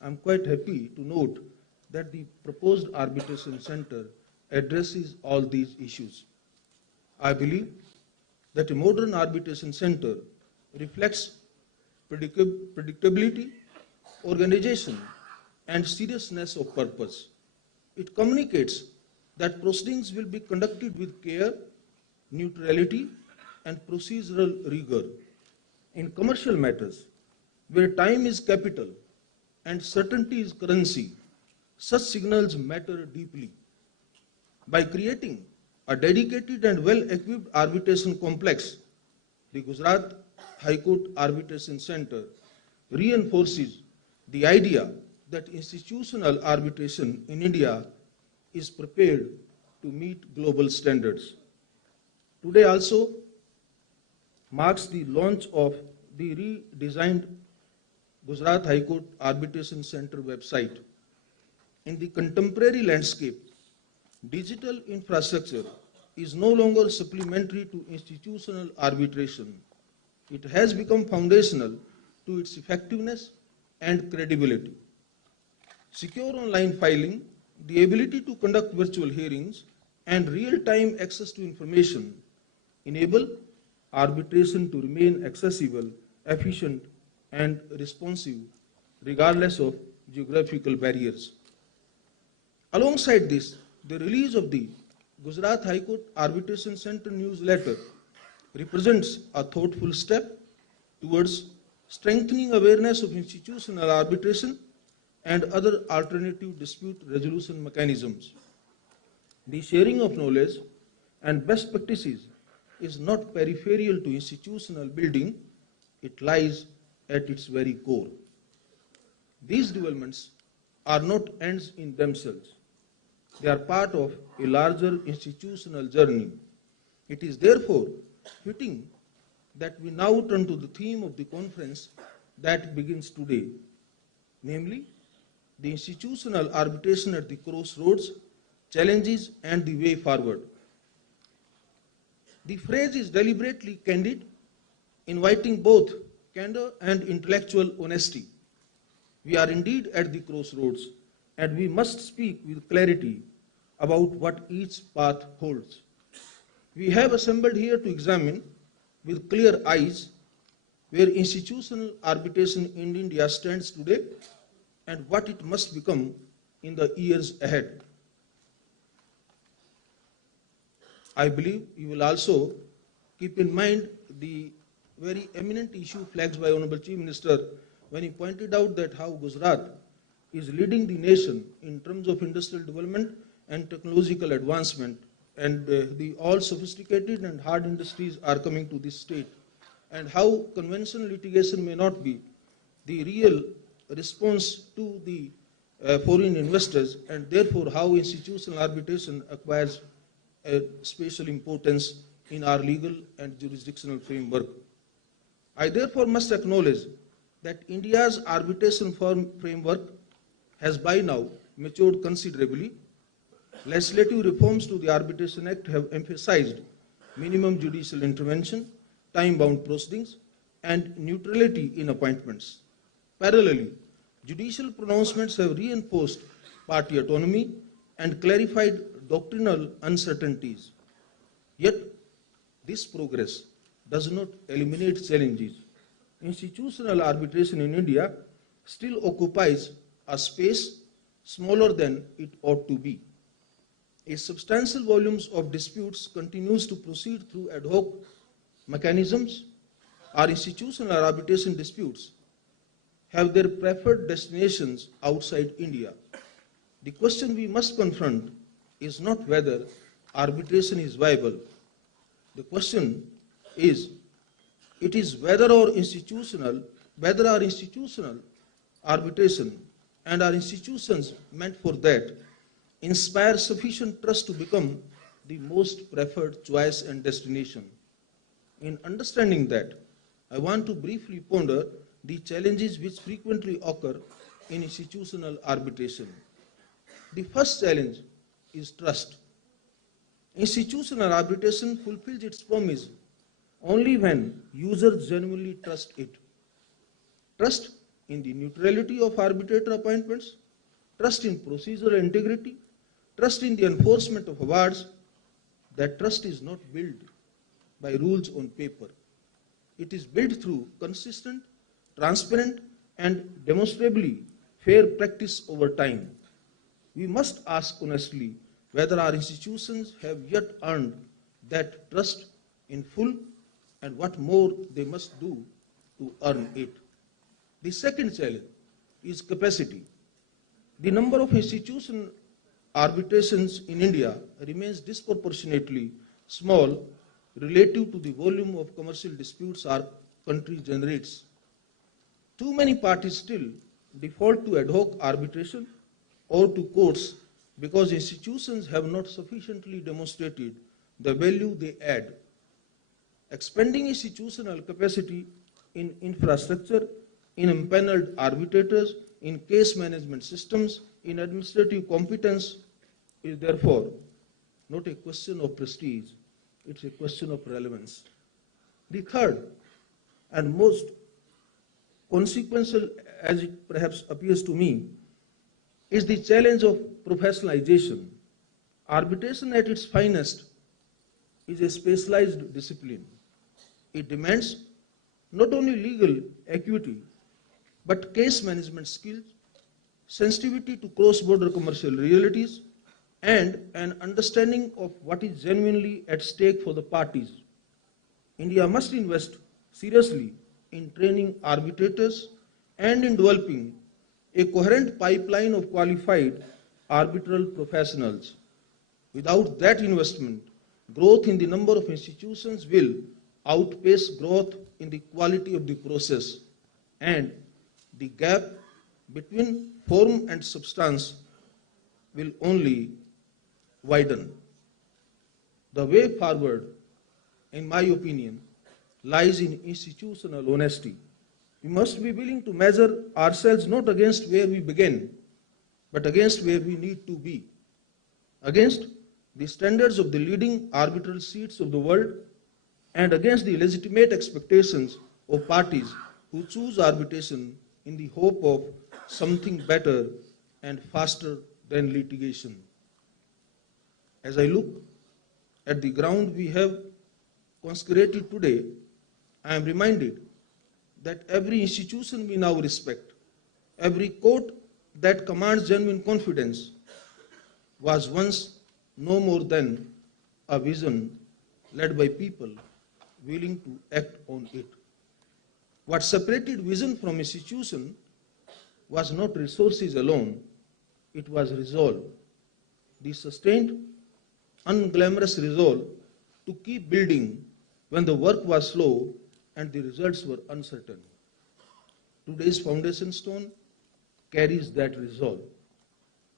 I'm quite happy to note that the proposed arbitration center addresses all these issues. I believe that a modern arbitration center reflects predictability, organization, and seriousness of purpose. It communicates that proceedings will be conducted with care, neutrality, and procedural rigor. In commercial matters, where time is capital and certainty is currency, such signals matter deeply. By creating a dedicated and well-equipped arbitration complex, the Gujarat High Court Arbitration Center reinforces the idea that institutional arbitration in India is prepared to meet global standards. Today also marks the launch of the redesigned Gujarat High Court Arbitration Center website. In the contemporary landscape, digital infrastructure is no longer supplementary to institutional arbitration. It has become foundational to its effectiveness and credibility. Secure online filing, the ability to conduct virtual hearings, and real-time access to information enable arbitration to remain accessible, efficient, and responsive, regardless of geographical barriers. Alongside this, the release of the Gujarat High Court Arbitration Center newsletter represents a thoughtful step towards strengthening awareness of institutional arbitration and other alternative dispute resolution mechanisms. The sharing of knowledge and best practices is not peripheral to institutional building, it lies at its very core. These developments are not ends in themselves. They are part of a larger institutional journey. It is therefore fitting that we now turn to the theme of the conference, that begins today, namely the institutional arbitration at the crossroads, challenges, and the way forward. The phrase is deliberately candid, inviting both candor and intellectual honesty. We are indeed at the crossroads, and we must speak with clarity about what each path holds. We have assembled here to examine with clear eyes where institutional arbitration in India stands today and what it must become in the years ahead. I believe you will also keep in mind the very eminent issue flagged by Honorable Chief Minister when he pointed out that how Gujarat is leading the nation in terms of industrial development and technological advancement, and the all sophisticated and hard industries are coming to this state, and how conventional litigation may not be the real response to the foreign investors, and therefore how institutional arbitration acquires a special importance in our legal and jurisdictional framework. I therefore must acknowledge that India's arbitration framework has by now matured considerably. Legislative reforms to the Arbitration Act have emphasized minimum judicial intervention, time-bound proceedings, and neutrality in appointments. Parallelly, judicial pronouncements have reinforced party autonomy and clarified doctrinal uncertainties. Yet, this progress does not eliminate challenges. Institutional arbitration in India still occupies a space smaller than it ought to be. A substantial volumes of disputes continues to proceed through ad hoc mechanisms. Our institutional arbitration disputes have their preferred destinations outside India. The question we must confront is not whether arbitration is viable. The question is, it is whether our institutional arbitration and our institutions meant for that inspire sufficient trust to become the most preferred choice and destination. In understanding that, I want to briefly ponder the challenges which frequently occur in institutional arbitration. The first challenge is trust. Institutional arbitration fulfills its promise only when users genuinely trust it. Trust in the neutrality of arbitrator appointments, trust in procedural integrity, trust in the enforcement of awards. That trust is not built by rules on paper. It is built through consistent, transparent, and demonstrably fair practice over time. We must ask honestly whether our institutions have yet earned that trust in full and what more they must do to earn it. The second challenge is capacity. The number of institutional arbitrations in India remains disproportionately small relative to the volume of commercial disputes our country generates. Too many parties still default to ad hoc arbitration or to courts because institutions have not sufficiently demonstrated the value they add. Expanding institutional capacity in infrastructure, in empaneled arbitrators, in case management systems, in administrative competence is therefore not a question of prestige, it's a question of relevance. The third and most consequential, as it perhaps appears to me, is the challenge of professionalization. Arbitration at its finest is a specialized discipline. It demands not only legal acuity, but case management skills, sensitivity to cross-border commercial realities, and an understanding of what is genuinely at stake for the parties. India must invest seriously in training arbitrators and in developing a coherent pipeline of qualified arbitral professionals. Without that investment, growth in the number of institutions will outpace growth in the quality of the process, and the gap between form and substance will only widen. The way forward, in my opinion, lies in institutional honesty. We must be willing to measure ourselves not against where we began, but against where we need to be, against the standards of the leading arbitral seats of the world, and against the legitimate expectations of parties who choose arbitration in the hope of something better and faster than litigation. As I look at the ground we have consecrated today, I am reminded that every institution we now respect, every court that commands genuine confidence, was once no more than a vision led by people willing to act on it. What separated vision from institution was not resources alone, it was resolve. The sustained, unglamorous resolve to keep building when the work was slow and the results were uncertain. Today's foundation stone carries that resolve.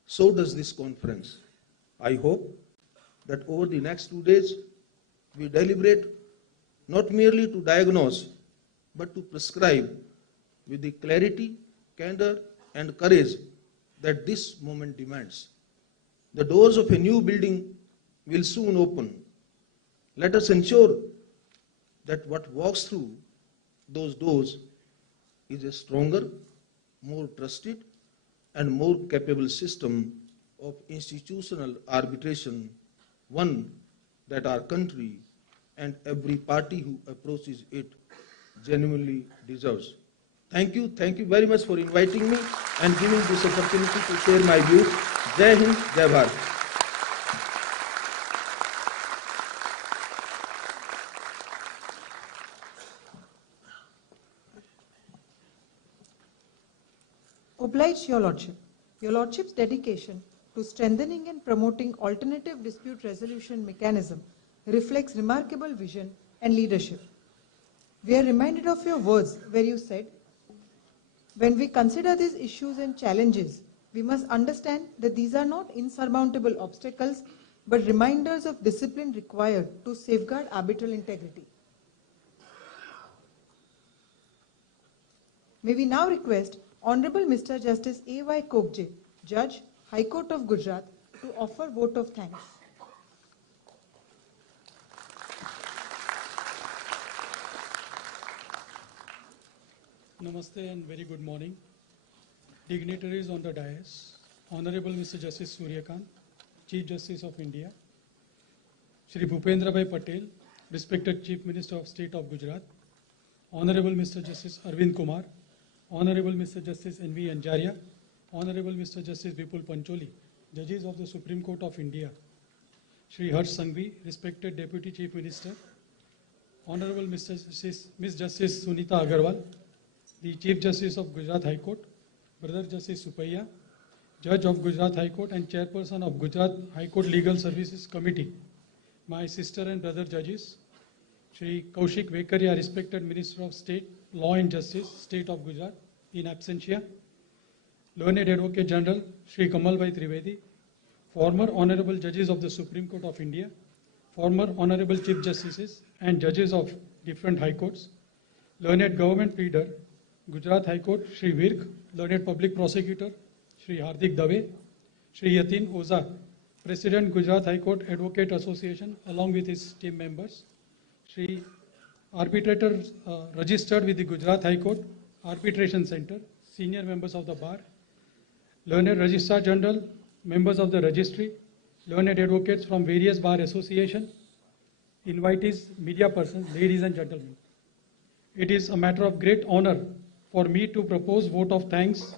So does this conference. I hope that over the next 2 days, we deliberate not merely to diagnose, but to prescribe with the clarity, candor, and courage that this moment demands. The doors of a new building will soon open. Let us ensure that what walks through those doors is a stronger, more trusted, and more capable system of institutional arbitration, one that our country and every party who approaches it genuinely deserves. Thank you very much for inviting me and giving this opportunity to share my views. Jai Hind, Jai Bharat. Oblige Your Lordship. Your Lordship's dedication to strengthening and promoting alternative dispute resolution mechanism reflects remarkable vision and leadership. We are reminded of your words where you said, when we consider these issues and challenges, we must understand that these are not insurmountable obstacles, but reminders of discipline required to safeguard arbitral integrity. May we now request Honorable Mr. Justice A.Y. Kokje, Judge, High Court of Gujarat, to offer vote of thanks. Namaste and very good morning. Dignitaries on the dais, Honorable Mr. Justice Suryakant, Chief Justice of India, Shri Bhupendra Patel, respected Chief Minister of State of Gujarat, Honorable Mr. Justice Arvind Kumar, Honorable Mr. Justice N.V. Anjaria, Honorable Mr. Justice Vipul Pancholi, Judges of the Supreme Court of India, Shri Harsh Sanghvi, respected Deputy Chief Minister, Honorable Ms. Justice Sunita Agarwal, the Chief Justice of Gujarat High Court, Brother Justice Supaiya, Judge of Gujarat High Court and Chairperson of Gujarat High Court Legal Services Committee, my sister and brother judges, Shri Kaushik Vekaria, respected Minister of State, Law and Justice, State of Gujarat, in absentia, Learned Advocate General, Shri Kamalbhai Trivedi, former Honorable Judges of the Supreme Court of India, former Honorable Chief Justices and Judges of different High Courts, Learned Government Pleader, Gujarat High Court, Shri Virk, Learned Public Prosecutor, Shri Hardik Dave, Shri Yatin Oza, President Gujarat High Court Advocate Association, along with his team members, Shri Arbitrator registered with the Gujarat High Court Arbitration Center, senior members of the bar, Learned Registrar General, members of the registry, learned advocates from various bar associations, invitees, media persons, ladies and gentlemen. It is a matter of great honor for me to propose vote of thanks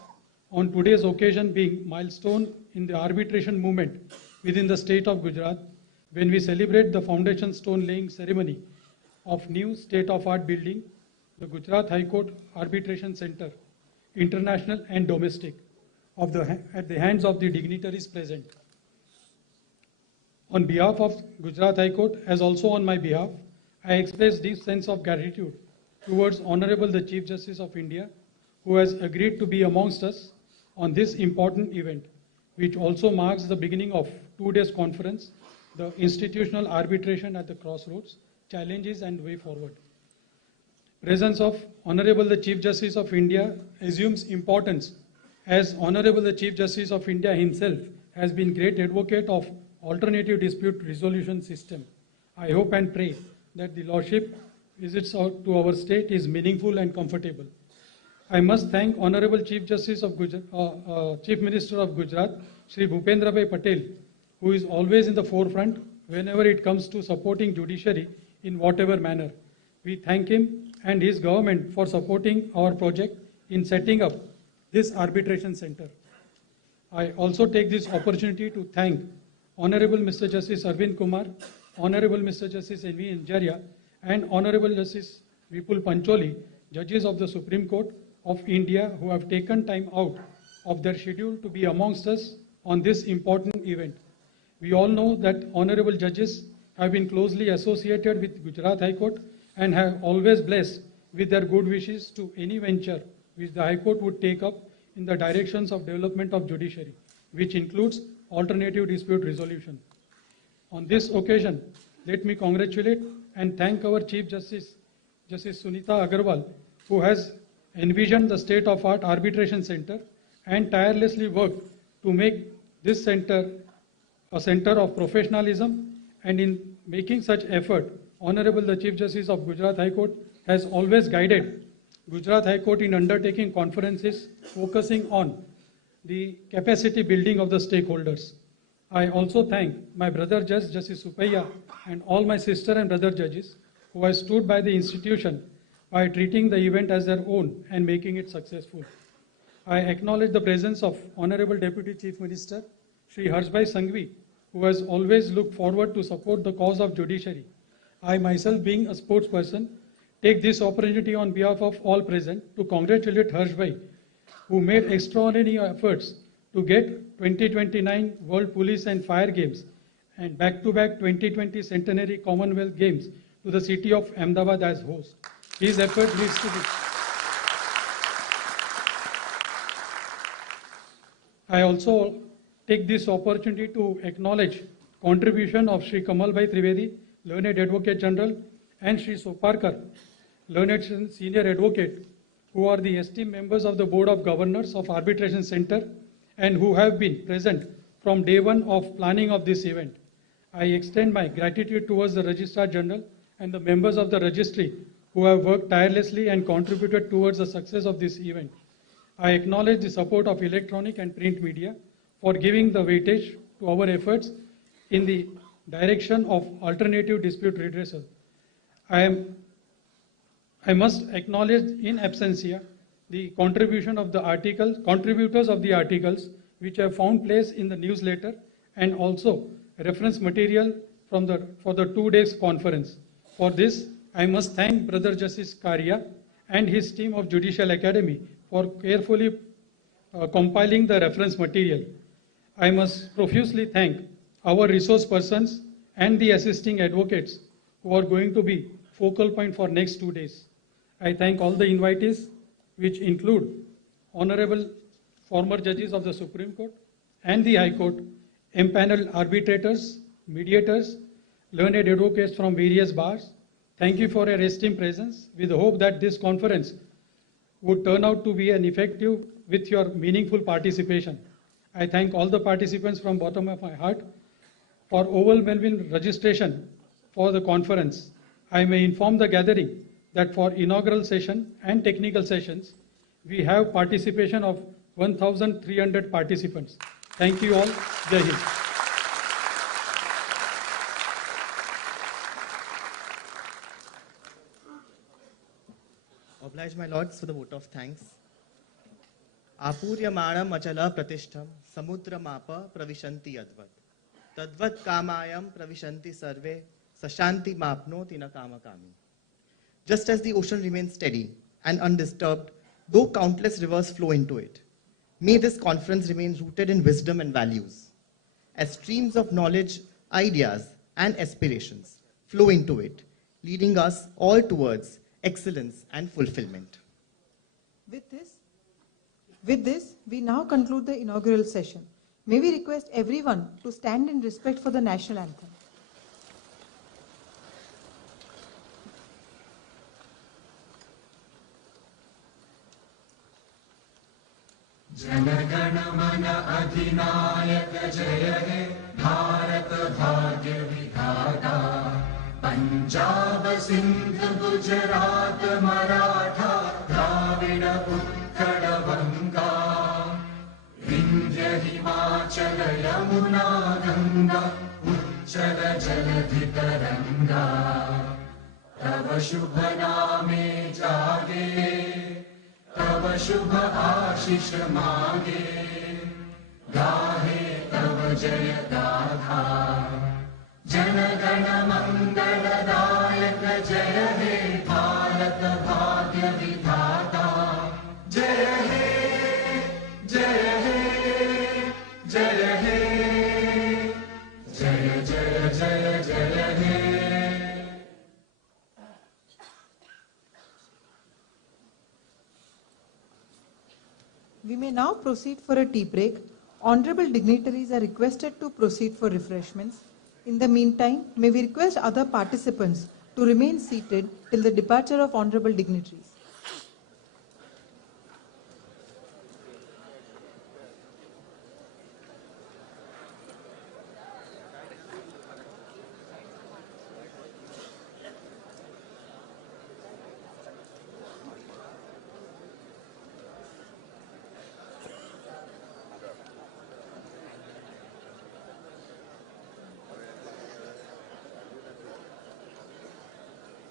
on today's occasion being milestone in the arbitration movement within the state of Gujarat, when we celebrate the foundation stone laying ceremony of new state-of-art building, the Gujarat High Court Arbitration Center, international and domestic, at the hands of the dignitaries present. On behalf of Gujarat High Court, as also on my behalf, I express deep sense of gratitude towards Honorable the Chief Justice of India, who has agreed to be amongst us on this important event, which also marks the beginning of 2 days conference, the institutional arbitration at the crossroads, challenges and way forward. presence of Honorable the Chief Justice of India assumes importance, as Honorable the Chief Justice of India himself has been great advocate of alternative dispute resolution system. I hope and pray that the Lordship visits out to our state is meaningful and comfortable. I must thank Honorable Chief Justice of Chief Minister of Gujarat, Shri Bhupendra Patel, who is always in the forefront whenever it comes to supporting judiciary in whatever manner. We thank him and his government for supporting our project in setting up this arbitration center. I also take this opportunity to thank Honorable Mr. Justice Arvind Kumar, Honorable Mr. Justice N.V. Anjaria, and Honorable Justice Vipul Pancholi, judges of the Supreme Court of India, who have taken time out of their schedule to be amongst us on this important event. We all know that honorable judges have been closely associated with Gujarat High Court and have always blessed with their good wishes to any venture which the High Court would take up in the directions of development of judiciary, which includes alternative dispute resolution. On this occasion, let me congratulate and thank our Chief Justice, Justice Sunita Agarwal, who has envisioned the state-of-art arbitration center and tirelessly worked to make this center a center of professionalism, and in making such effort, Honorable the Chief Justice of Gujarat High Court has always guided Gujarat High Court in undertaking conferences focusing on the capacity building of the stakeholders. I also thank my brother Judge, Justice Supaiya, and all my sister and brother judges who have stood by the institution by treating the event as their own and making it successful. I acknowledge the presence of Honorable Deputy Chief Minister, Shri Harshbhai Sanghvi, who has always looked forward to support the cause of judiciary. I myself, being a sportsperson, take this opportunity on behalf of all present to congratulate Harshbhai, who made extraordinary efforts to get 2029 World Police and Fire Games and back-to-back 2020 Centenary Commonwealth Games to the city of Ahmedabad as host. His effort leads to this. I also take this opportunity to acknowledge contribution of Shri Kamalbhai Trivedi, Learned Advocate General, and Shri Soparkar, Learned Senior Advocate, who are the esteemed members of the Board of Governors of Arbitration Center and who have been present from day one of planning of this event. I extend my gratitude towards the Registrar General and the members of the registry who have worked tirelessly and contributed towards the success of this event. I acknowledge the support of electronic and print media for giving the weightage to our efforts in the direction of alternative dispute redressal. I must acknowledge in absentia the contribution of the contributors of the articles which have found place in the newsletter and also reference material for the 2 days conference. For this, I must thank Brother Justice Karya and his team of Judicial Academy for carefully compiling the reference material. I must profusely thank our resource persons and the assisting advocates who are going to be focal point for next 2 days. I thank all the invitees, which include Honorable former judges of the Supreme Court and the High Court, empaneled arbitrators, mediators, learned advocates from various bars. Thank you for your esteemed presence, with the hope that this conference would turn out to be an effective with your meaningful participation. I thank all the participants from bottom of my heart for overwhelming registration for the conference. I may inform the gathering that for inaugural session and technical sessions, we have participation of 1,300 participants. Thank you all. Jai Hind. Oblige my lords for the vote of thanks. Apuryamana machala pratishtham samudra mapa pravishanti advat. Tadvat kamayam pravishanti sarve sashanti mapno tina kamakami. Just as the ocean remains steady and undisturbed, though countless rivers flow into it, may this conference remain rooted in wisdom and values, as streams of knowledge, ideas, and aspirations flow into it, leading us all towards excellence and fulfillment. With this, we now conclude the inaugural session. May we request everyone to stand in respect for the national anthem. जनगण मन अधिनायक जय हे भारत भाग्य विधाता पंजाब सिंध गुजरात मराठा द्राविड उत्कल बंगा विंध्य हिमाचल यमुना गंगा उच्चल जलधि तरंगा तव शुभ नामे जागे तव शुभ आशीष मांगे गाहे तव जय गाथा जनगण मंगलदायक जय हे भारत भाग्य विधाता जय हे जय हे जय हे जय जय जय जय हे We may now proceed for a tea break. Honorable dignitaries are requested to proceed for refreshments. In the meantime, may we request other participants to remain seated till the departure of honorable dignitaries.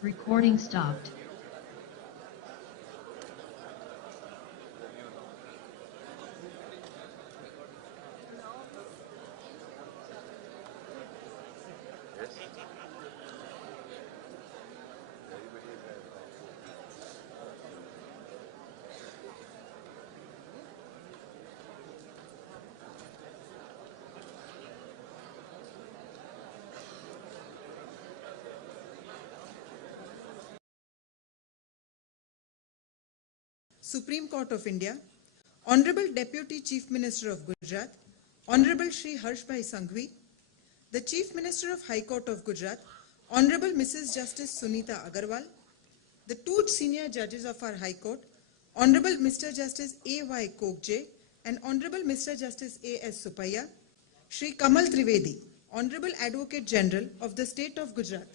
Recording stopped. Supreme Court of India, Honorable Deputy Chief Minister of Gujarat, Honorable Shri Harshbhai Sanghvi, the Chief Minister of High Court of Gujarat, Honorable Mrs. Justice Sunita Agarwal, the two senior judges of our High Court, Honorable Mr. Justice A.Y. Kokje and Honorable Mr. Justice A.S. Supaiya, Shri Kamal Trivedi, Honorable Advocate General of the State of Gujarat.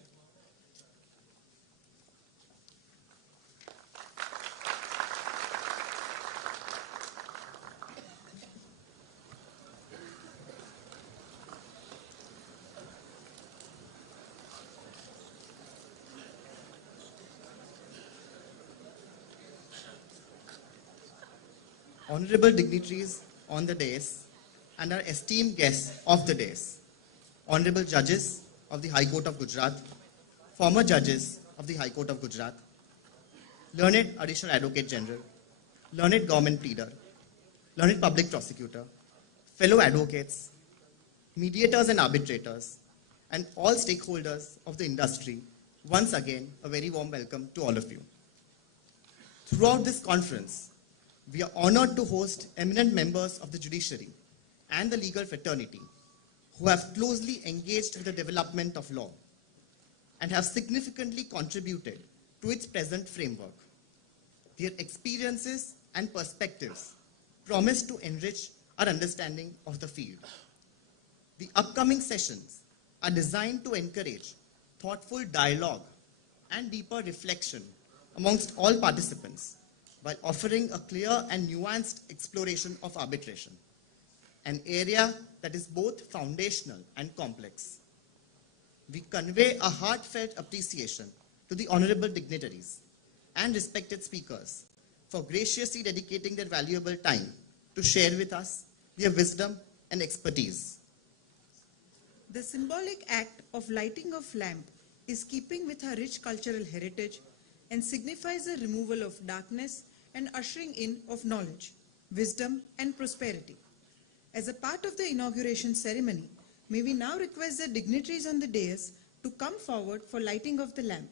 Honorable dignitaries on the dais and our esteemed guests of the dais, Honorable judges of the High Court of Gujarat, former judges of the High Court of Gujarat, learned Additional Advocate General, learned Government Pleader, learned Public Prosecutor, fellow advocates, mediators and arbitrators, and all stakeholders of the industry, once again, a very warm welcome to all of you. Throughout this conference, we are honored to host eminent members of the judiciary and the legal fraternity who have closely engaged with the development of law and have significantly contributed to its present framework. Their experiences and perspectives promise to enrich our understanding of the field. The upcoming sessions are designed to encourage thoughtful dialogue and deeper reflection amongst all participants, while offering a clear and nuanced exploration of arbitration, an area that is both foundational and complex. We convey a heartfelt appreciation to the honorable dignitaries and respected speakers for graciously dedicating their valuable time to share with us their wisdom and expertise. The symbolic act of lighting of lamp is keeping with our rich cultural heritage and signifies the removal of darkness and ushering in of knowledge, wisdom, and prosperity. As a part of the inauguration ceremony, may we now request the dignitaries on the dais to come forward for lighting of the lamp.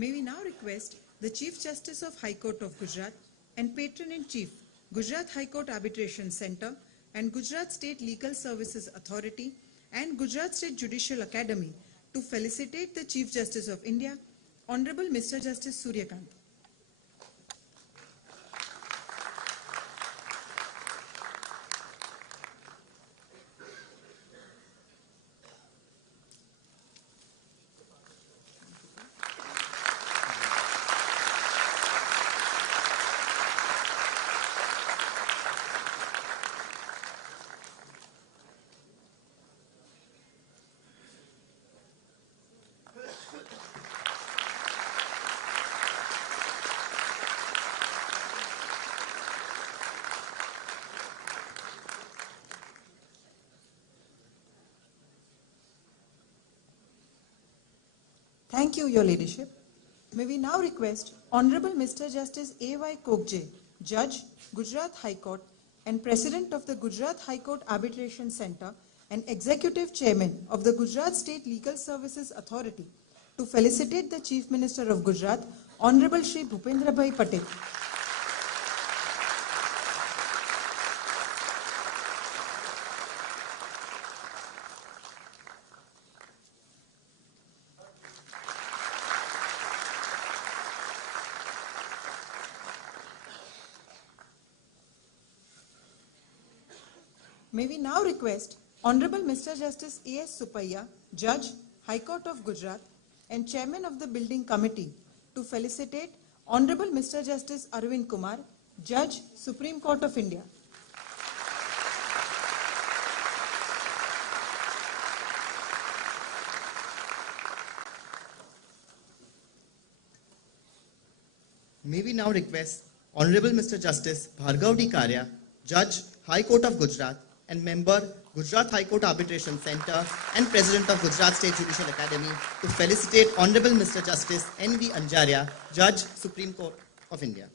May we now request the Chief Justice of High Court of Gujarat and Patron-in-Chief, Gujarat High Court Arbitration Centre and Gujarat State Legal Services Authority and Gujarat State Judicial Academy to felicitate the Chief Justice of India, Honorable Mr. Justice Suryakant. Thank you, Your Ladyship. May we now request Honorable Mr. Justice A.Y. Kokje, Judge, Gujarat High Court and President of the Gujarat High Court Arbitration Centre and Executive Chairman of the Gujarat State Legal Services Authority to felicitate the Chief Minister of Gujarat, Honorable Shri Bhupendra Patel. May we now request Honorable Mr. Justice A.S. Supaiya, Judge, High Court of Gujarat and Chairman of the Building Committee to felicitate Honorable Mr. Justice Arvind Kumar, Judge, Supreme Court of India. May we now request Honorable Mr. Justice Bhargav D. Karya, Judge, High Court of Gujarat and Member, Gujarat High Court Arbitration Centre and President of Gujarat State Judicial Academy to felicitate Honorable Mr. Justice N.V. Anjaria, Judge, Supreme Court of India.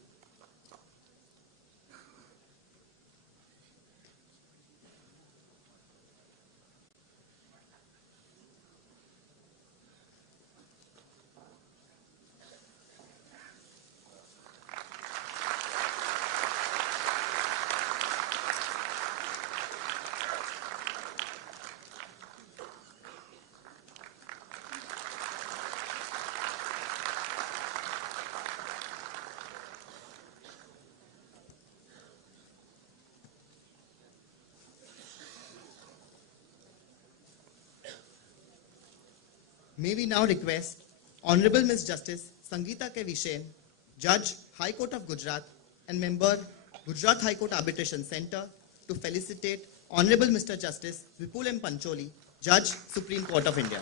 May we now request Honorable Ms. Justice Sangeeta K. Vishen, Judge, High Court of Gujarat and Member, Gujarat High Court Arbitration Centre to felicitate Honorable Mr. Justice Vipul M. Pancholi, Judge, Supreme Court of India.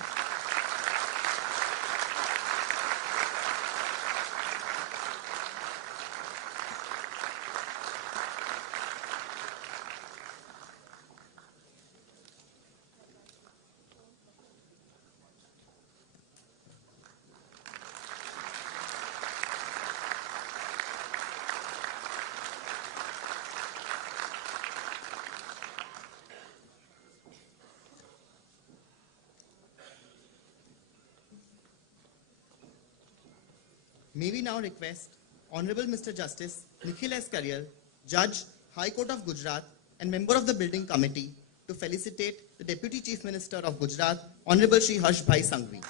May we now request Honorable Mr. Justice Nikhil S. Karyal, Judge, High Court of Gujarat and Member of the Building Committee to felicitate the Deputy Chief Minister of Gujarat, Honorable Shri Harsh Bhai Sanghvi.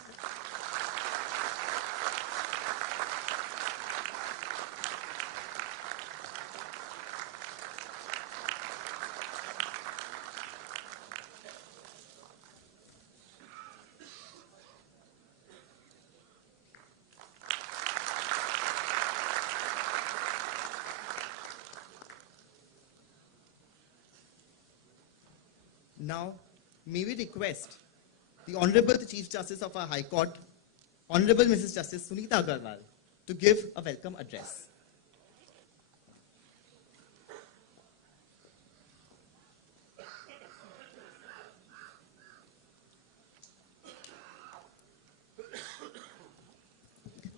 Now, may we request the Honorable Chief Justice of our High Court, Honorable Mrs. Justice Sunita Agarwal, to give a welcome address.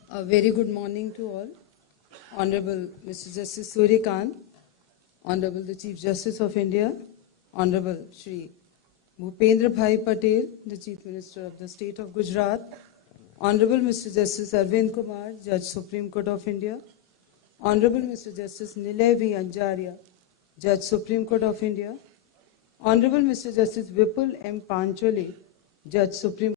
A very good morning to all. Honorable Mr. Justice Suryakant, Honorable the Chief Justice of India, Honorable Shri Bhupendra Patel, the Chief Minister of the State of Gujarat, Honorable Mr. Justice Arvind Kumar, Judge Supreme Court of India. Honorable Mr. Justice Nilay V. Anjaria, Judge Supreme Court of India. Honorable Mr. Justice Vipul M. Pancholi, Judge Supreme